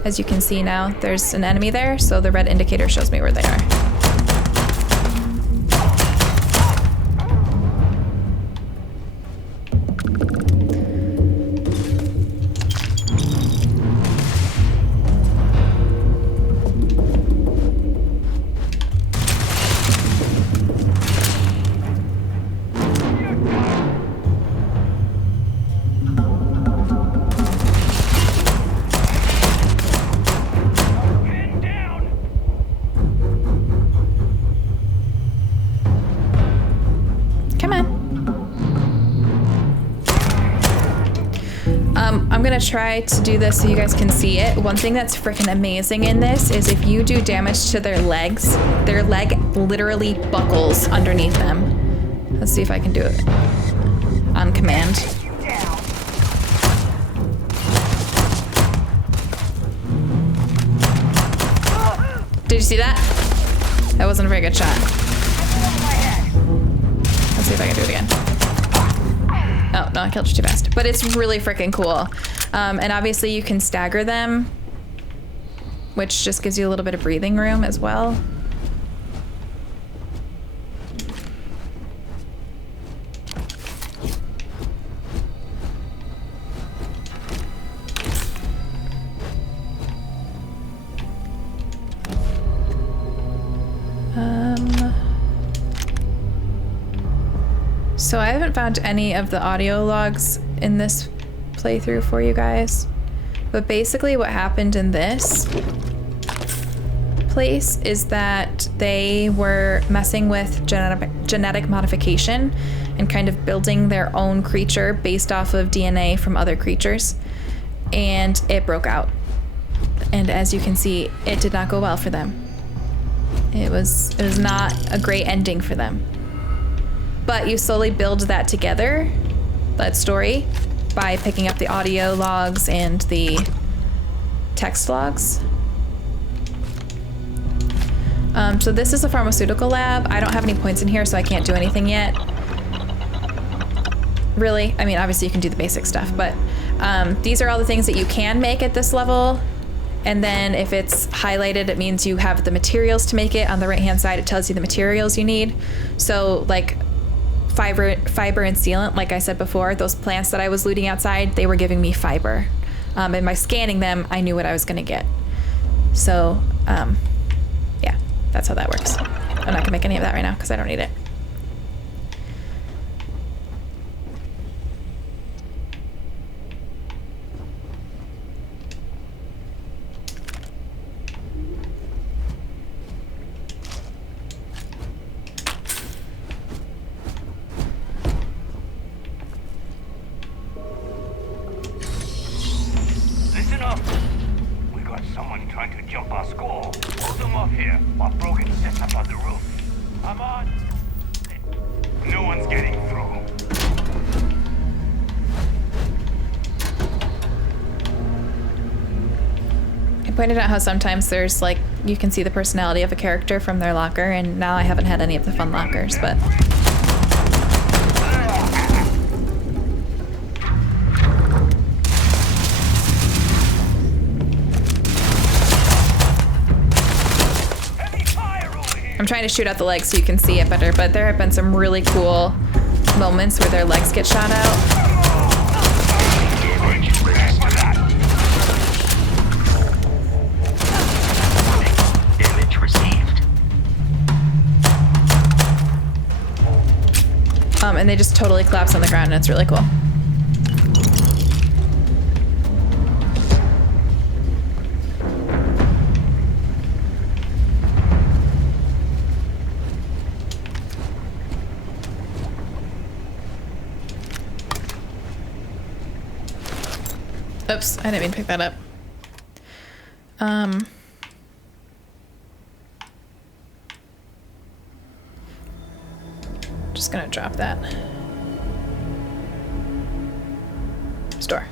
As you can see now, there's an enemy there, so the red indicator shows me where they are. gonna try to do this so you guys can see it. One thing that's freaking amazing in this is if you do damage to their legs, their leg literally buckles underneath them. Let's see if I can do it on command. Did you see that? That wasn't a very good shot. Let's see if I can do it again. Oh, no, I killed you too fast. But it's really freaking cool. And obviously you can stagger them, which just gives you a little bit of breathing room as well. So I haven't found any of the audio logs in this playthrough for you guys, but basically what happened in this place is that they were messing with genetic modification and kind of building their own creature based off of DNA from other creatures, and it broke out. And as you can see, it did not go well for them. It was not a great ending for them. But you slowly build that together, that story, by picking up the audio logs and the text logs. So this is a pharmaceutical lab. I don't have any points in here, so I can't do anything yet. Really, I mean, obviously you can do the basic stuff, but these are all the things that you can make at this level. And then if it's highlighted, it means you have the materials to make it. On the right-hand side, it tells you the materials you need. So like fiber and sealant, like I said before, those plants that I was looting outside, they were giving me fiber. And by scanning them, I knew what I was gonna get. So, yeah, that's how that works. I'm not gonna make any of that right now because I don't need it. Pointed out how sometimes there's like, you can see the personality of a character from their locker, and now I haven't had any of the fun lockers, but. I'm trying to shoot out the legs so you can see it better, but there have been some really cool moments where their legs get shot out. And they just totally collapse on the ground, and it's really cool. Oops, I didn't mean to pick that up. Just gonna drop that. Store.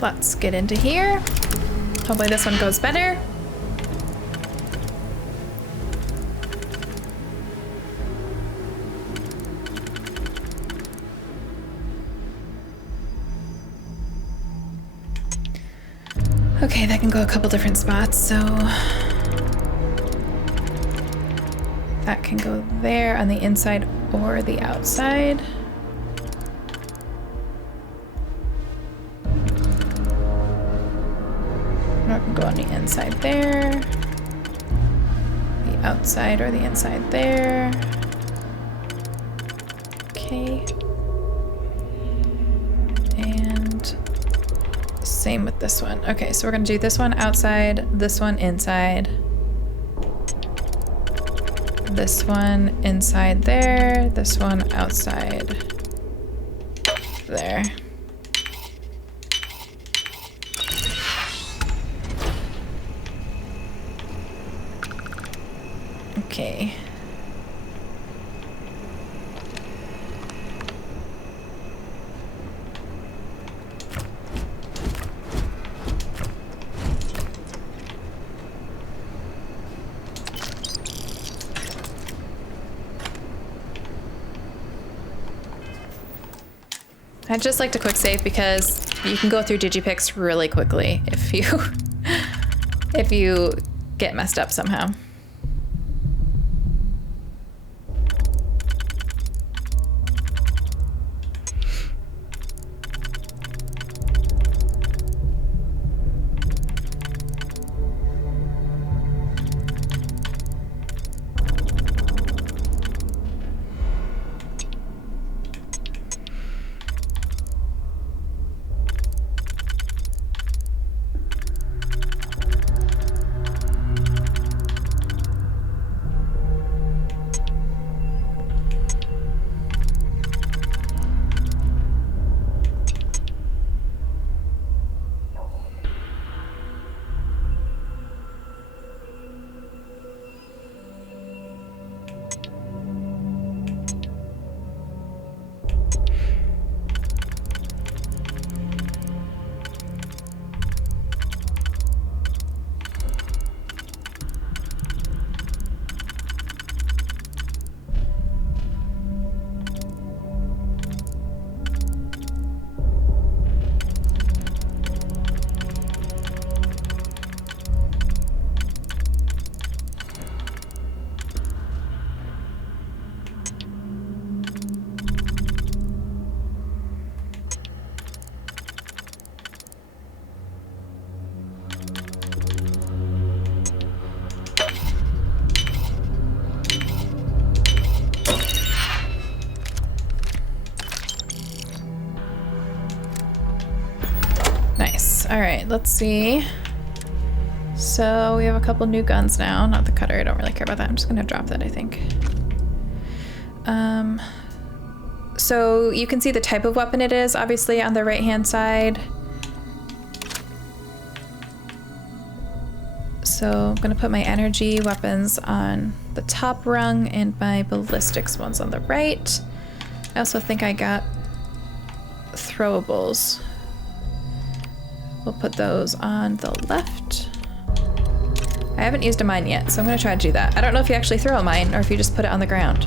Let's get into here. Hopefully this one goes better. Okay, that can go a couple different spots, so that can go there on the inside or the outside. That can go on the inside there, the outside or the inside there. Okay. And same with this one. Okay, so we're gonna do this one outside, this one inside. This one inside there, this one outside there. Okay. I'd just like to quick save because you can go through digipicks really quickly if you if you get messed up somehow. All right, let's see. So we have a couple new guns now. Not the cutter, I don't really care about that. I'm just gonna drop that, I think. So you can see the type of weapon it is, obviously, on the right-hand side. So I'm gonna put my energy weapons on the top rung and my ballistics ones on the right. I also think I got throwables. We'll put those on the left. I haven't used a mine yet, so I'm gonna try to do that. I don't know if you actually throw a mine or if you just put it on the ground.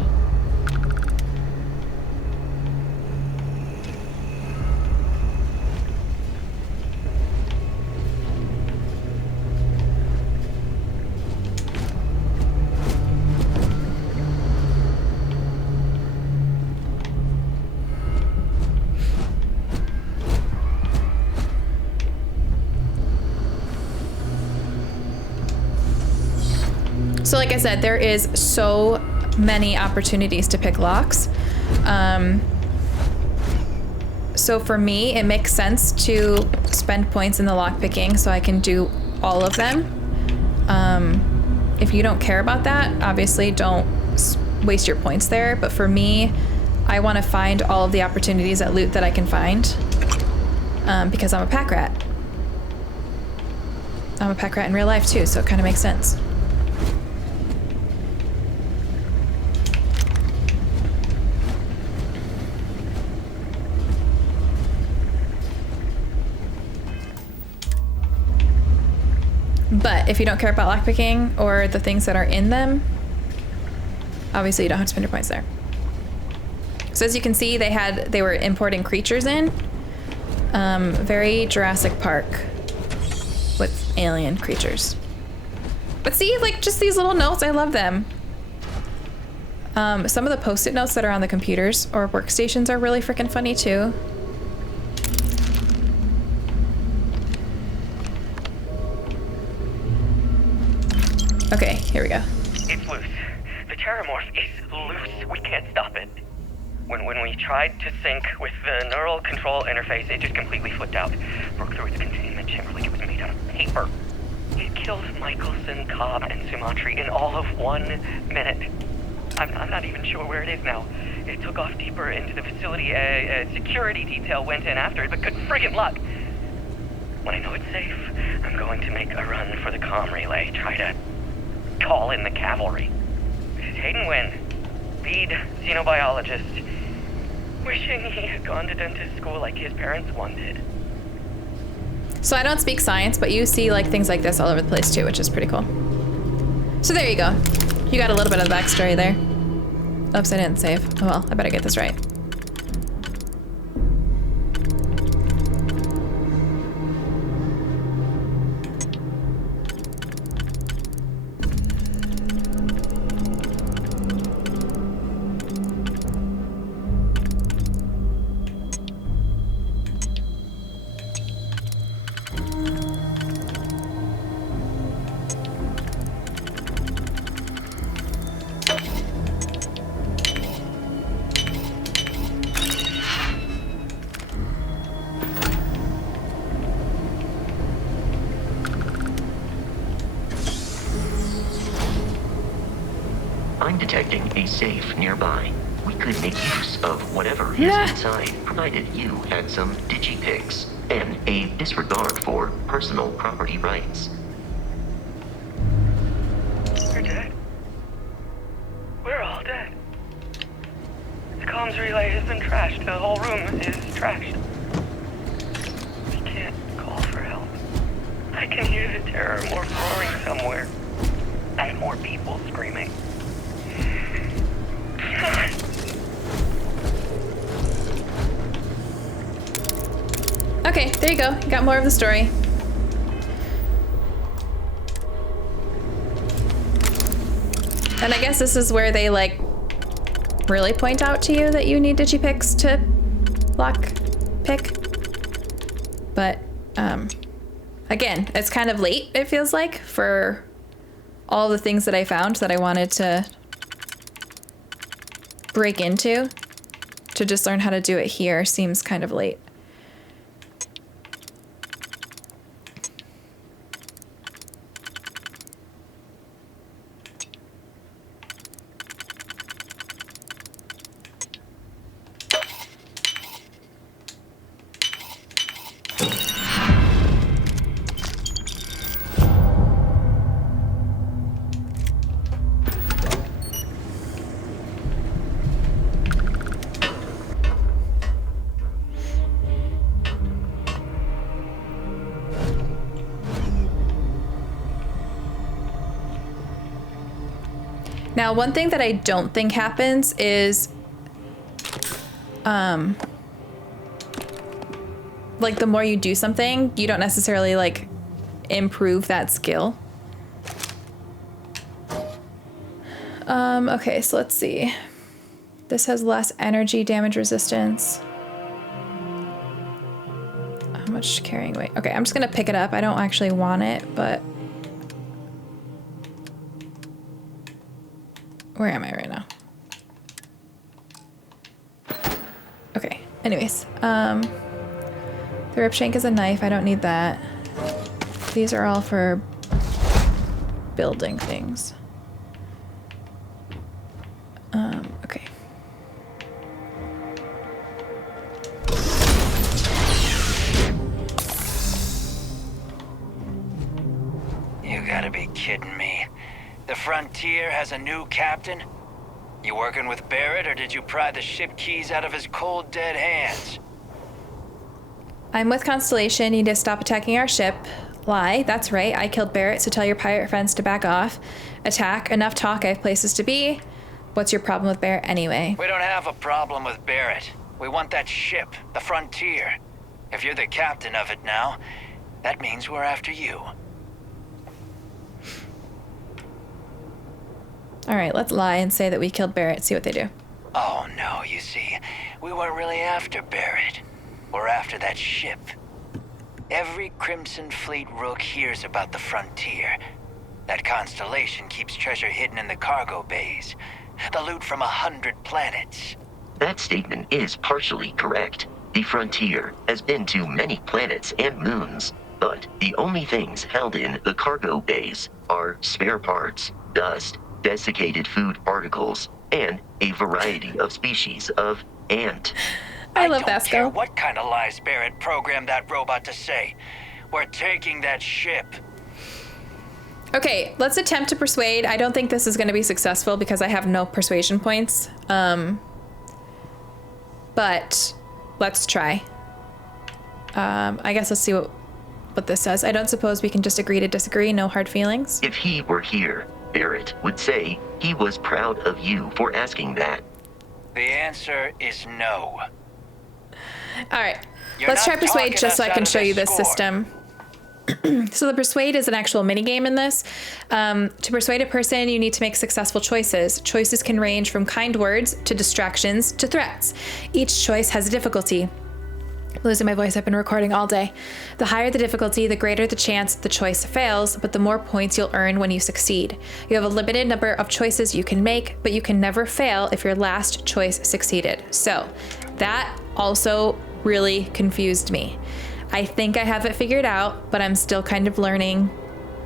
So like I said, there is so many opportunities to pick locks. So for me, it makes sense to spend points in the lock picking so I can do all of them. If you don't care about that, obviously don't waste your points there. But for me, I want to find all of the opportunities at loot that I can find because I'm a pack rat. I'm a pack rat in real life too, so it kind of makes sense. But if you don't care about lockpicking or the things that are in them, obviously you don't have to spend your points there. So as you can see, they were importing creatures in. Very Jurassic Park with alien creatures. But see, like just these little notes, I love them. Some of the post-it notes that are on the computers or workstations are really freaking funny too. Okay, here we go. It's loose. The Terramorph is loose. We can't stop it. When we tried to sync with the neural control interface, it just completely flipped out. Broke through its containment chamber like it was made out of paper. It killed Michelson, Cobb, and Sumatri in all of 1 minute. I'm not even sure where it is now. It took off deeper into the facility. A security detail went in after it, but good friggin' luck. When I know it's safe, I'm going to make a run for the comm relay. Try to call in the cavalry. This is Hayden Wynn, lead xenobiologist. Wishing he had gone to dentist school like his parents wanted. So I don't speak science, but you see like things like this all over the place too, which is pretty cool. So there you go. You got a little bit of the backstory there. Oops, I didn't save. Oh well, I better get this right. I'm detecting a safe nearby. We could make use of whatever is inside, provided you had some digipicks and a disregard for personal property rights. We're dead. We're all dead. The comms relay has been trashed. The whole room is trashed. We can't call for help. I can hear the terror more roaring somewhere. And more people screaming. Okay, there you go. You got more of the story. And I guess this is where they like really point out to you that you need digipicks to lock pick. But again, it's kind of late, it feels like, for all the things that I found that I wanted to break into. To just learn how to do it here seems kind of late. Now, one thing that I don't think happens is, like the more you do something, you don't necessarily like improve that skill. Okay, so let's see. This has less energy damage resistance. How much carrying weight? Okay, I'm just gonna pick it up. I don't actually want it, but where am I right now? Okay, anyways. The rip shank is a knife. I don't need that. These are all for building things. Okay. You gotta be kidding me. The Frontier has a new captain? You working with Barrett, or did you pry the ship keys out of his cold, dead hands? I'm with Constellation. You need to stop attacking our ship. Lie. That's right. I killed Barrett, so tell your pirate friends to back off. Attack. Enough talk. I have places to be. What's your problem with Barrett anyway? We don't have a problem with Barrett. We want that ship, the Frontier. If you're the captain of it now, that means we're after you. All right, let's lie and say that we killed Barrett. See what they do. Oh no, you see, we weren't really after Barrett. We're after that ship. Every Crimson Fleet rook hears about the Frontier. That Constellation keeps treasure hidden in the cargo bays. The loot from 100 planets. That statement is partially correct. The Frontier has been to many planets and moons, but the only things held in the cargo bays are spare parts, dust, desiccated food particles, and a variety of species of ant. I love don't Vasco. care what kind of lies Barrett programmed that robot to say. We're taking that ship. Okay, let's attempt to persuade. I don't think this is going to be successful because I have no persuasion points. But let's try. I guess let's see what this says. I don't suppose we can just agree to disagree. No hard feelings. If he were here, Barrett would say he was proud of you for asking that. The answer is no. All right, You're let's try not persuade talking just so us I out can of show this you this score. system. So the persuade is an actual minigame in this. To persuade a person, you need to make successful choices. Choices can range from kind words to distractions to threats. Each choice has a difficulty. Losing my voice, I've been recording all day. The higher the difficulty, the greater the chance the choice fails, but the more points you'll earn when you succeed. You have a limited number of choices you can make, but you can never fail if your last choice succeeded. So that also really confused me. I think I have it figured out, but I'm still kind of learning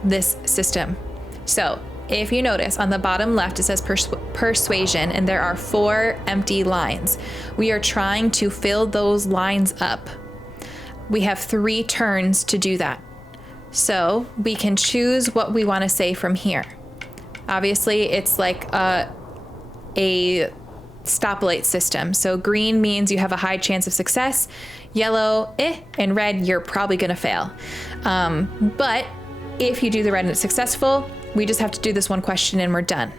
this system. So if you notice on the bottom left, it says Persuasion, and there are 4 empty lines. We are trying to fill those lines up. We have 3 turns to do that. So we can choose what we want to say from here. Obviously, it's like a stoplight system. So green means you have a high chance of success, yellow, and red, you're probably gonna fail. But if you do the red and it's successful, we just have to do this one question and we're done.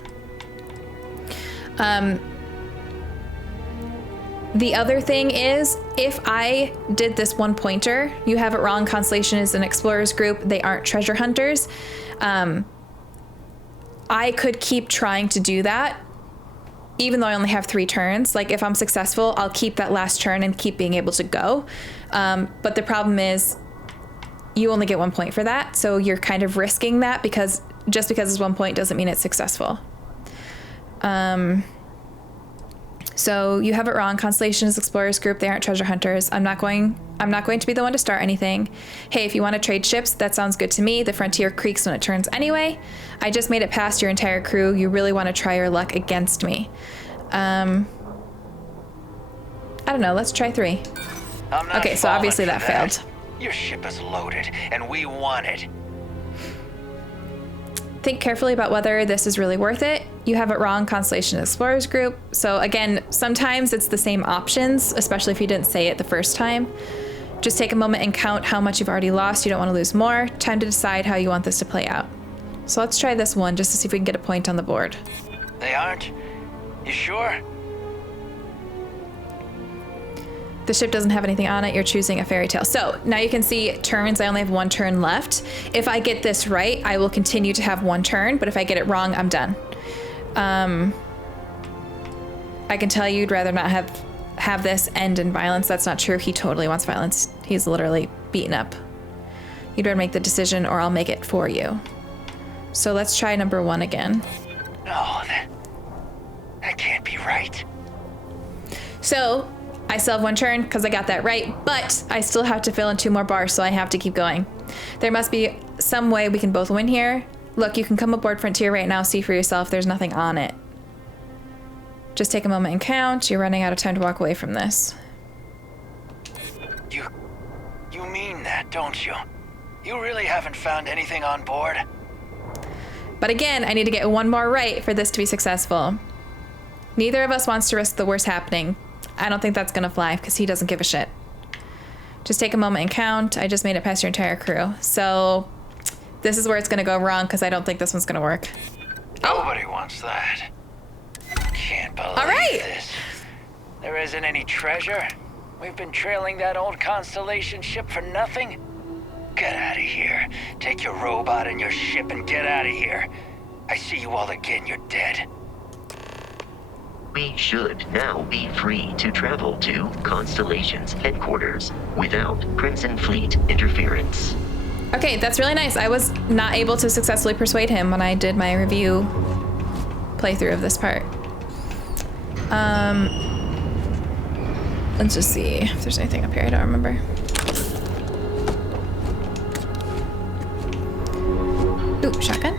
The other thing is, if I did this one pointer, you have it wrong, Constellation is an explorers group, they aren't treasure hunters. I could keep trying to do that, even though I only have 3 turns. Like if I'm successful, I'll keep that last turn and keep being able to go. But the problem is you only get 1 point for that. So you're kind of risking that because just because it's 1 point doesn't mean it's successful. So you have it wrong. Constellation is explorers group. They aren't treasure hunters. I'm not going to be the one to start anything. Hey, if you want to trade ships, that sounds good to me. The frontier creaks when it turns anyway. I just made it past your entire crew. You really want to try your luck against me. I don't know. Let's try 3. I'm not Okay, so falling obviously for that failed. Your ship is loaded, and we want it. Think carefully about whether this is really worth it. You have it wrong, Constellation Explorers Group. So again, sometimes it's the same options, especially if you didn't say it the first time. Just take a moment and count how much you've already lost. You don't want to lose more. Time to decide how you want this to play out. So let's try this one just to see if we can get a point on the board. They aren't? You sure? The ship doesn't have anything on it. You're choosing a fairy tale. So now you can see turns. I only have 1 turn left. If I get this right, I will continue to have 1 turn, but if I get it wrong, I'm done. I can tell you'd rather not have this end in violence. That's not true. He totally wants violence. He's literally beaten up. You'd better make the decision or I'll make it for you. So let's try number 1 again. No, that can't be right. So I still have 1 turn because I got that right, but I still have to fill in 2 more bars, so I have to keep going. There must be some way we can both win here. Look, you can come aboard Frontier right now, see for yourself. There's nothing on it. Just take a moment and count. You're running out of time to walk away from this. You mean that, don't you? You really haven't found anything on board? But again, I need to get 1 more right for this to be successful. Neither of us wants to risk the worst happening. I don't think that's gonna fly because he doesn't give a shit. Just take a moment and count. I just made it past your entire crew. So this is where it's gonna go wrong because I don't think this one's gonna work. Nobody wants that. Can't believe All right. this. There isn't any treasure. We've been trailing that old Constellation ship for nothing. Get out of here. Take your robot and your ship and get out of here. I see you all again, you're dead. We should now be free to travel to Constellation's headquarters without Crimson Fleet interference. Okay, that's really nice. I was not able to successfully persuade him when I did my review playthrough of this part. Let's just see if there's anything up here. I don't remember. Ooh, shotgun.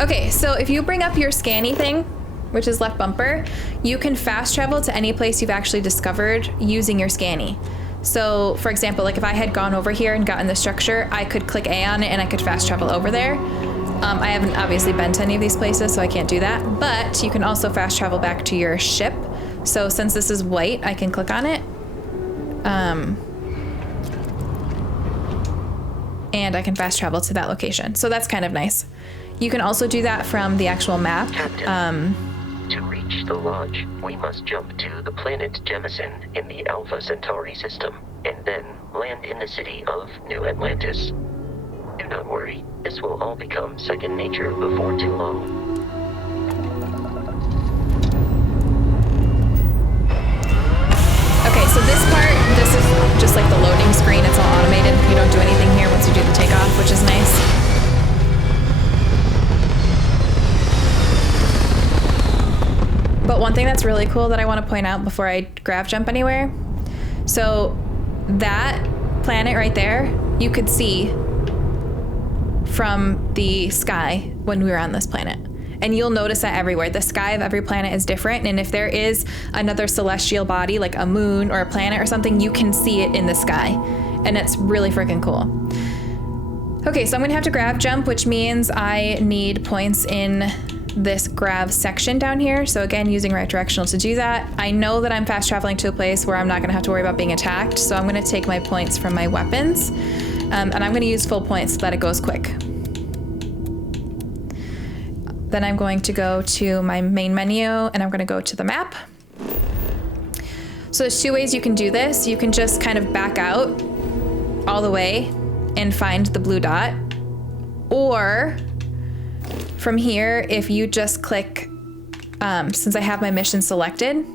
Okay, so if you bring up your scanny thing, which is left bumper, you can fast travel to any place you've actually discovered using your scanny. So for example, like if I had gone over here and gotten the structure, I could click A on it and I could fast travel over there. I haven't obviously been to any of these places, so I can't do that, but you can also fast travel back to your ship. So since this is white, I can click on it. And I can fast travel to that location. So that's kind of nice. You can also do that from the actual map. Captain, to reach the lodge, we must jump to the planet Jemison in the Alpha Centauri system, and then land in the city of New Atlantis. Do not worry, this will all become second nature before too long. Okay, so this part, this is just like the loading screen. It's all automated. You don't do anything here once you do the takeoff, which is nice. But one thing that's really cool that I want to point out before I grav jump anywhere. So that planet right there, you could see from the sky when we were on this planet. And you'll notice that everywhere. The sky of every planet is different. And if there is another celestial body, like a moon or a planet or something, you can see it in the sky. And it's really freaking cool. Okay, so I'm gonna have to grav jump, which means I need points in this grav section down here. So again, using right directional to do that. I know that I'm fast traveling to a place where I'm not gonna have to worry about being attacked. So I'm gonna take my points from my weapons. And I'm gonna use full points so that it goes quick. Then I'm going to go to my main menu and I'm gonna go to the map. So there's two ways you can do this. You can just kind of back out all the way and find the blue dot. Or from here, if you just click, since I have my mission selected,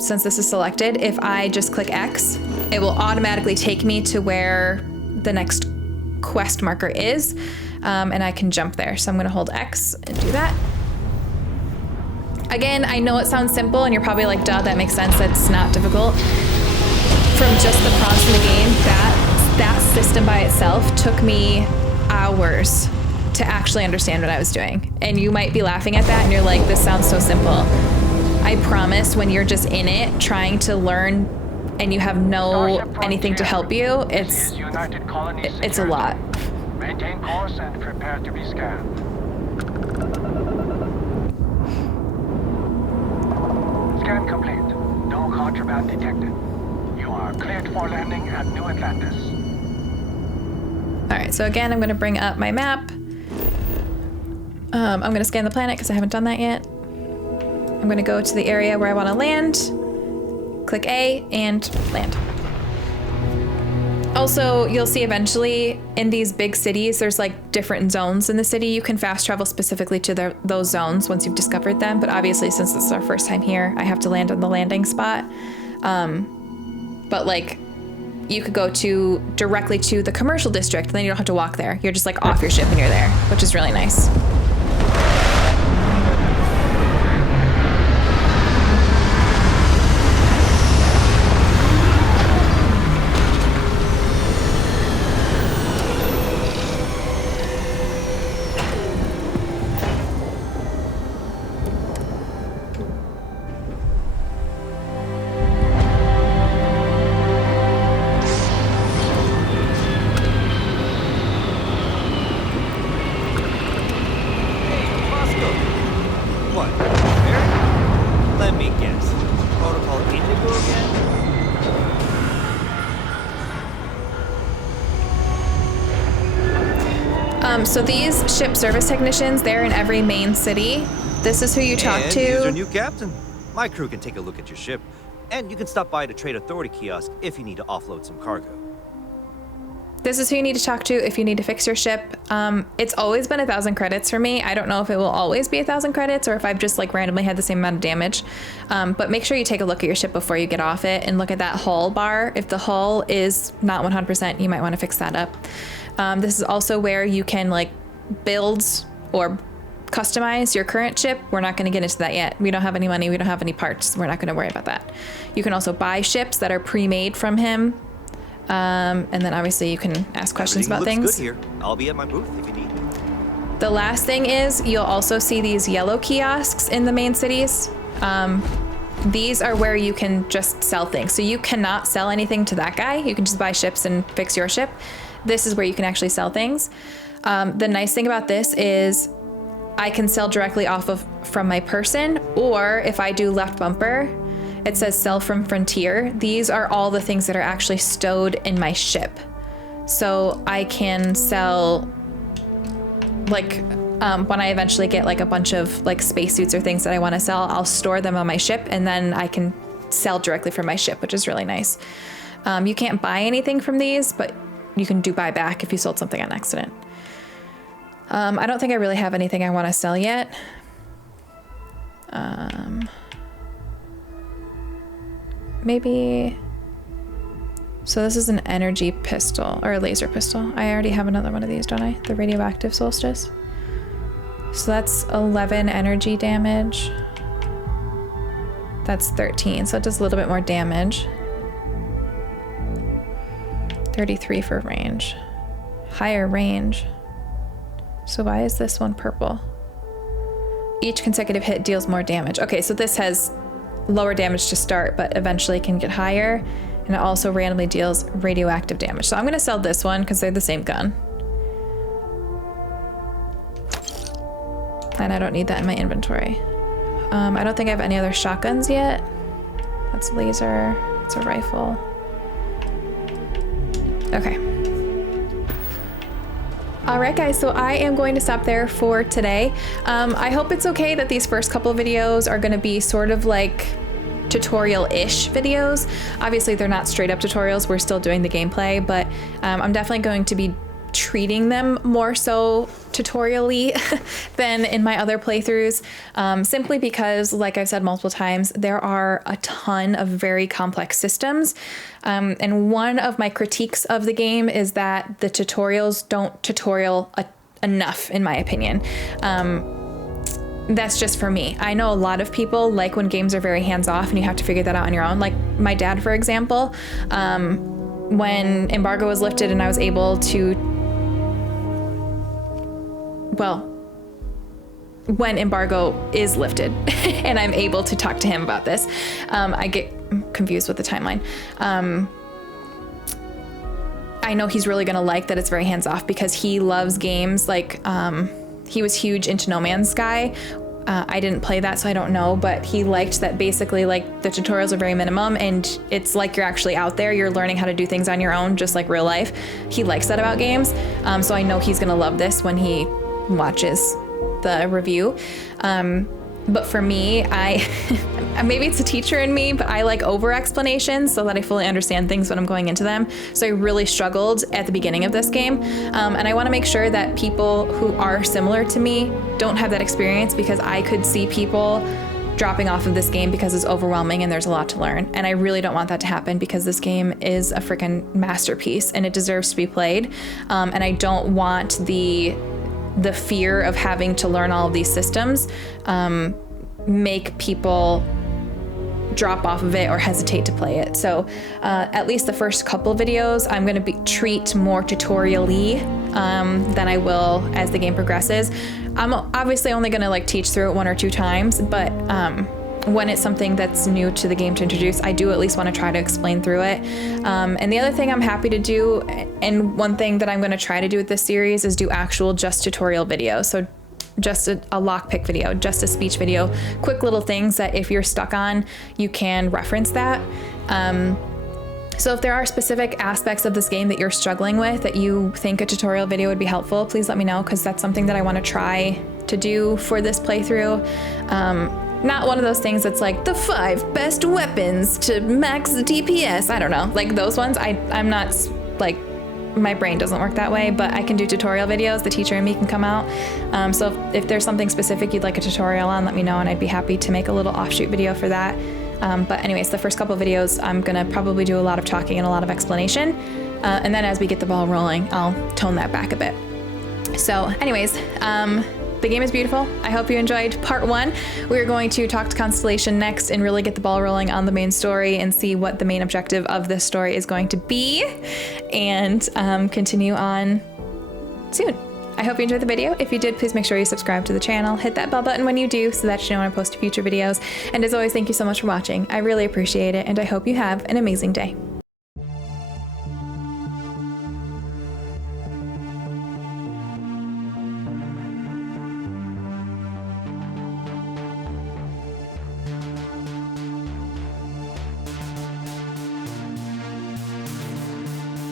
since this is selected, if I just click X, it will automatically take me to where the next quest marker is. And I can jump there. So I'm gonna hold X and do that. Again, I know it sounds simple and you're probably like, duh, that makes sense. That's not difficult. From just the prompts in the game, that system by itself took me hours to actually understand what I was doing. And you might be laughing at that and you're like, this sounds so simple. I promise when you're just in it, trying to learn and you have no anything to help you, it's a lot. Maintain course and prepare to be scanned. Scan complete. No contraband detected. You are cleared for landing at New Atlantis. All right, so again, I'm gonna bring up my map. I'm gonna scan the planet because I haven't done that yet. I'm gonna go to the area where I wanna land, click A, and land. Also, you'll see eventually in these big cities, there's like different zones in the city. You can fast travel specifically to those zones once you've discovered them. But obviously, since this is our first time here, I have to land on the landing spot. But like, you could go directly to the commercial district, and then you don't have to walk there. You're just like off your ship and you're there, which is really nice. So these ship service technicians, they're in every main city. This is who you talk to. Here's your new captain. My crew can take a look at your ship, and you can stop by the Trade Authority kiosk if you need to offload some cargo. This is who you need to talk to if you need to fix your ship. It's always been 1,000 credits for me. I don't know if it will always be 1,000 credits or if I've just like randomly had the same amount of damage. But make sure you take a look at your ship before you get off it and look at that hull bar. If the hull is not 100%, you might want to fix that up. This is also where you can like build or customize your current ship. We're not going to get into that yet. We don't have any money. We don't have any parts. We're not going to worry about that. You can also buy ships that are pre-made from him. And then obviously you can ask questions about things. Good here. I'll be at my booth if you need me. The last thing is you'll also see these yellow kiosks in the main cities. These are where you can just sell things. So you cannot sell anything to that guy. You can just buy ships and fix your ship. This is where you can actually sell things. The nice thing about this is I can sell directly from my person, or if I do left bumper, it says sell from Frontier. These are all the things that are actually stowed in my ship. So I can sell, like, when I eventually get like a bunch of like spacesuits or things that I want to sell, I'll store them on my ship and then I can sell directly from my ship, which is really nice. You can't buy anything from these, but you can do buy back if you sold something on accident. I don't think I really have anything I want to sell yet. Maybe. So this is an energy pistol or a laser pistol. I already have another one of these, don't I? The radioactive solstice. So that's 11 energy damage. That's 13, so it does a little bit more damage. 33 for range. Higher range. So why is this one purple? Each consecutive hit deals more damage. Okay, so this has lower damage to start, but eventually can get higher. And it also randomly deals radioactive damage. So I'm gonna sell this one because they're the same gun. And I don't need that in my inventory. I don't think I have any other shotguns yet. That's a laser, it's a rifle. Okay. All right, guys, so I am going to stop there for today. I hope it's okay that these first couple videos are gonna be sort of like tutorial-ish videos. Obviously, they're not straight up tutorials. We're still doing the gameplay, but I'm definitely going to be treating them more so tutorially than in my other playthroughs, simply because, like I've said multiple times, there are a ton of very complex systems. And one of my critiques of the game is that the tutorials don't tutorial enough, in my opinion. That's just for me. I know a lot of people like when games are very hands-off and you have to figure that out on your own. Like my dad, for example, when embargo was lifted and I was able to, well, when embargo is lifted and I'm able to talk to him about this, I get confused with the timeline. I know he's really gonna like that it's very hands-off because he loves games like, he was huge into No Man's Sky. I didn't play that, so I don't know, but he liked that basically like the tutorials are very minimum and it's like you're actually out there, you're learning how to do things on your own, just like real life. He likes that about games. So I know he's gonna love this when he watches the review. But for me, maybe it's a teacher in me, but I like over explanations so that I fully understand things when I'm going into them. So I really struggled at the beginning of this game. And I want to make sure that people who are similar to me don't have that experience, because I could see people dropping off of this game because it's overwhelming and there's a lot to learn. And I really don't want that to happen, because this game is a freaking masterpiece and it deserves to be played. And I don't want the fear of having to learn all of these systems make people drop off of it or hesitate to play it. So at least the first couple videos I'm going to treat more tutorially than I will as the game progresses. I'm obviously only going to like teach through it 1 or 2 times, but when it's something that's new to the game to introduce, I do at least want to try to explain through it. And the other thing I'm happy to do, and one thing that I'm going to try to do with this series, is do actual just tutorial videos. So just a lockpick video, just a speech video, quick little things that if you're stuck on, you can reference that. So if there are specific aspects of this game that you're struggling with that you think a tutorial video would be helpful, please let me know, because that's something that I want to try to do for this playthrough. Not one of those things that's like the 5 best weapons to max DPS. I don't know, like those ones. I'm not like, my brain doesn't work that way, but I can do tutorial videos. The teacher in me can come out. So if there's something specific you'd like a tutorial on, let me know and I'd be happy to make a little offshoot video for that. But anyways, the first couple videos, I'm gonna probably do a lot of talking and a lot of explanation. And then as we get the ball rolling, I'll tone that back a bit. So anyways, the game is beautiful. I hope you enjoyed part 1. We're going to talk to Constellation next and really get the ball rolling on the main story and see what the main objective of this story is going to be, and continue on soon. I hope you enjoyed the video. If you did, please make sure you subscribe to the channel. Hit that bell button when you do so that you know when I post future videos. And as always, thank you so much for watching. I really appreciate it, and I hope you have an amazing day.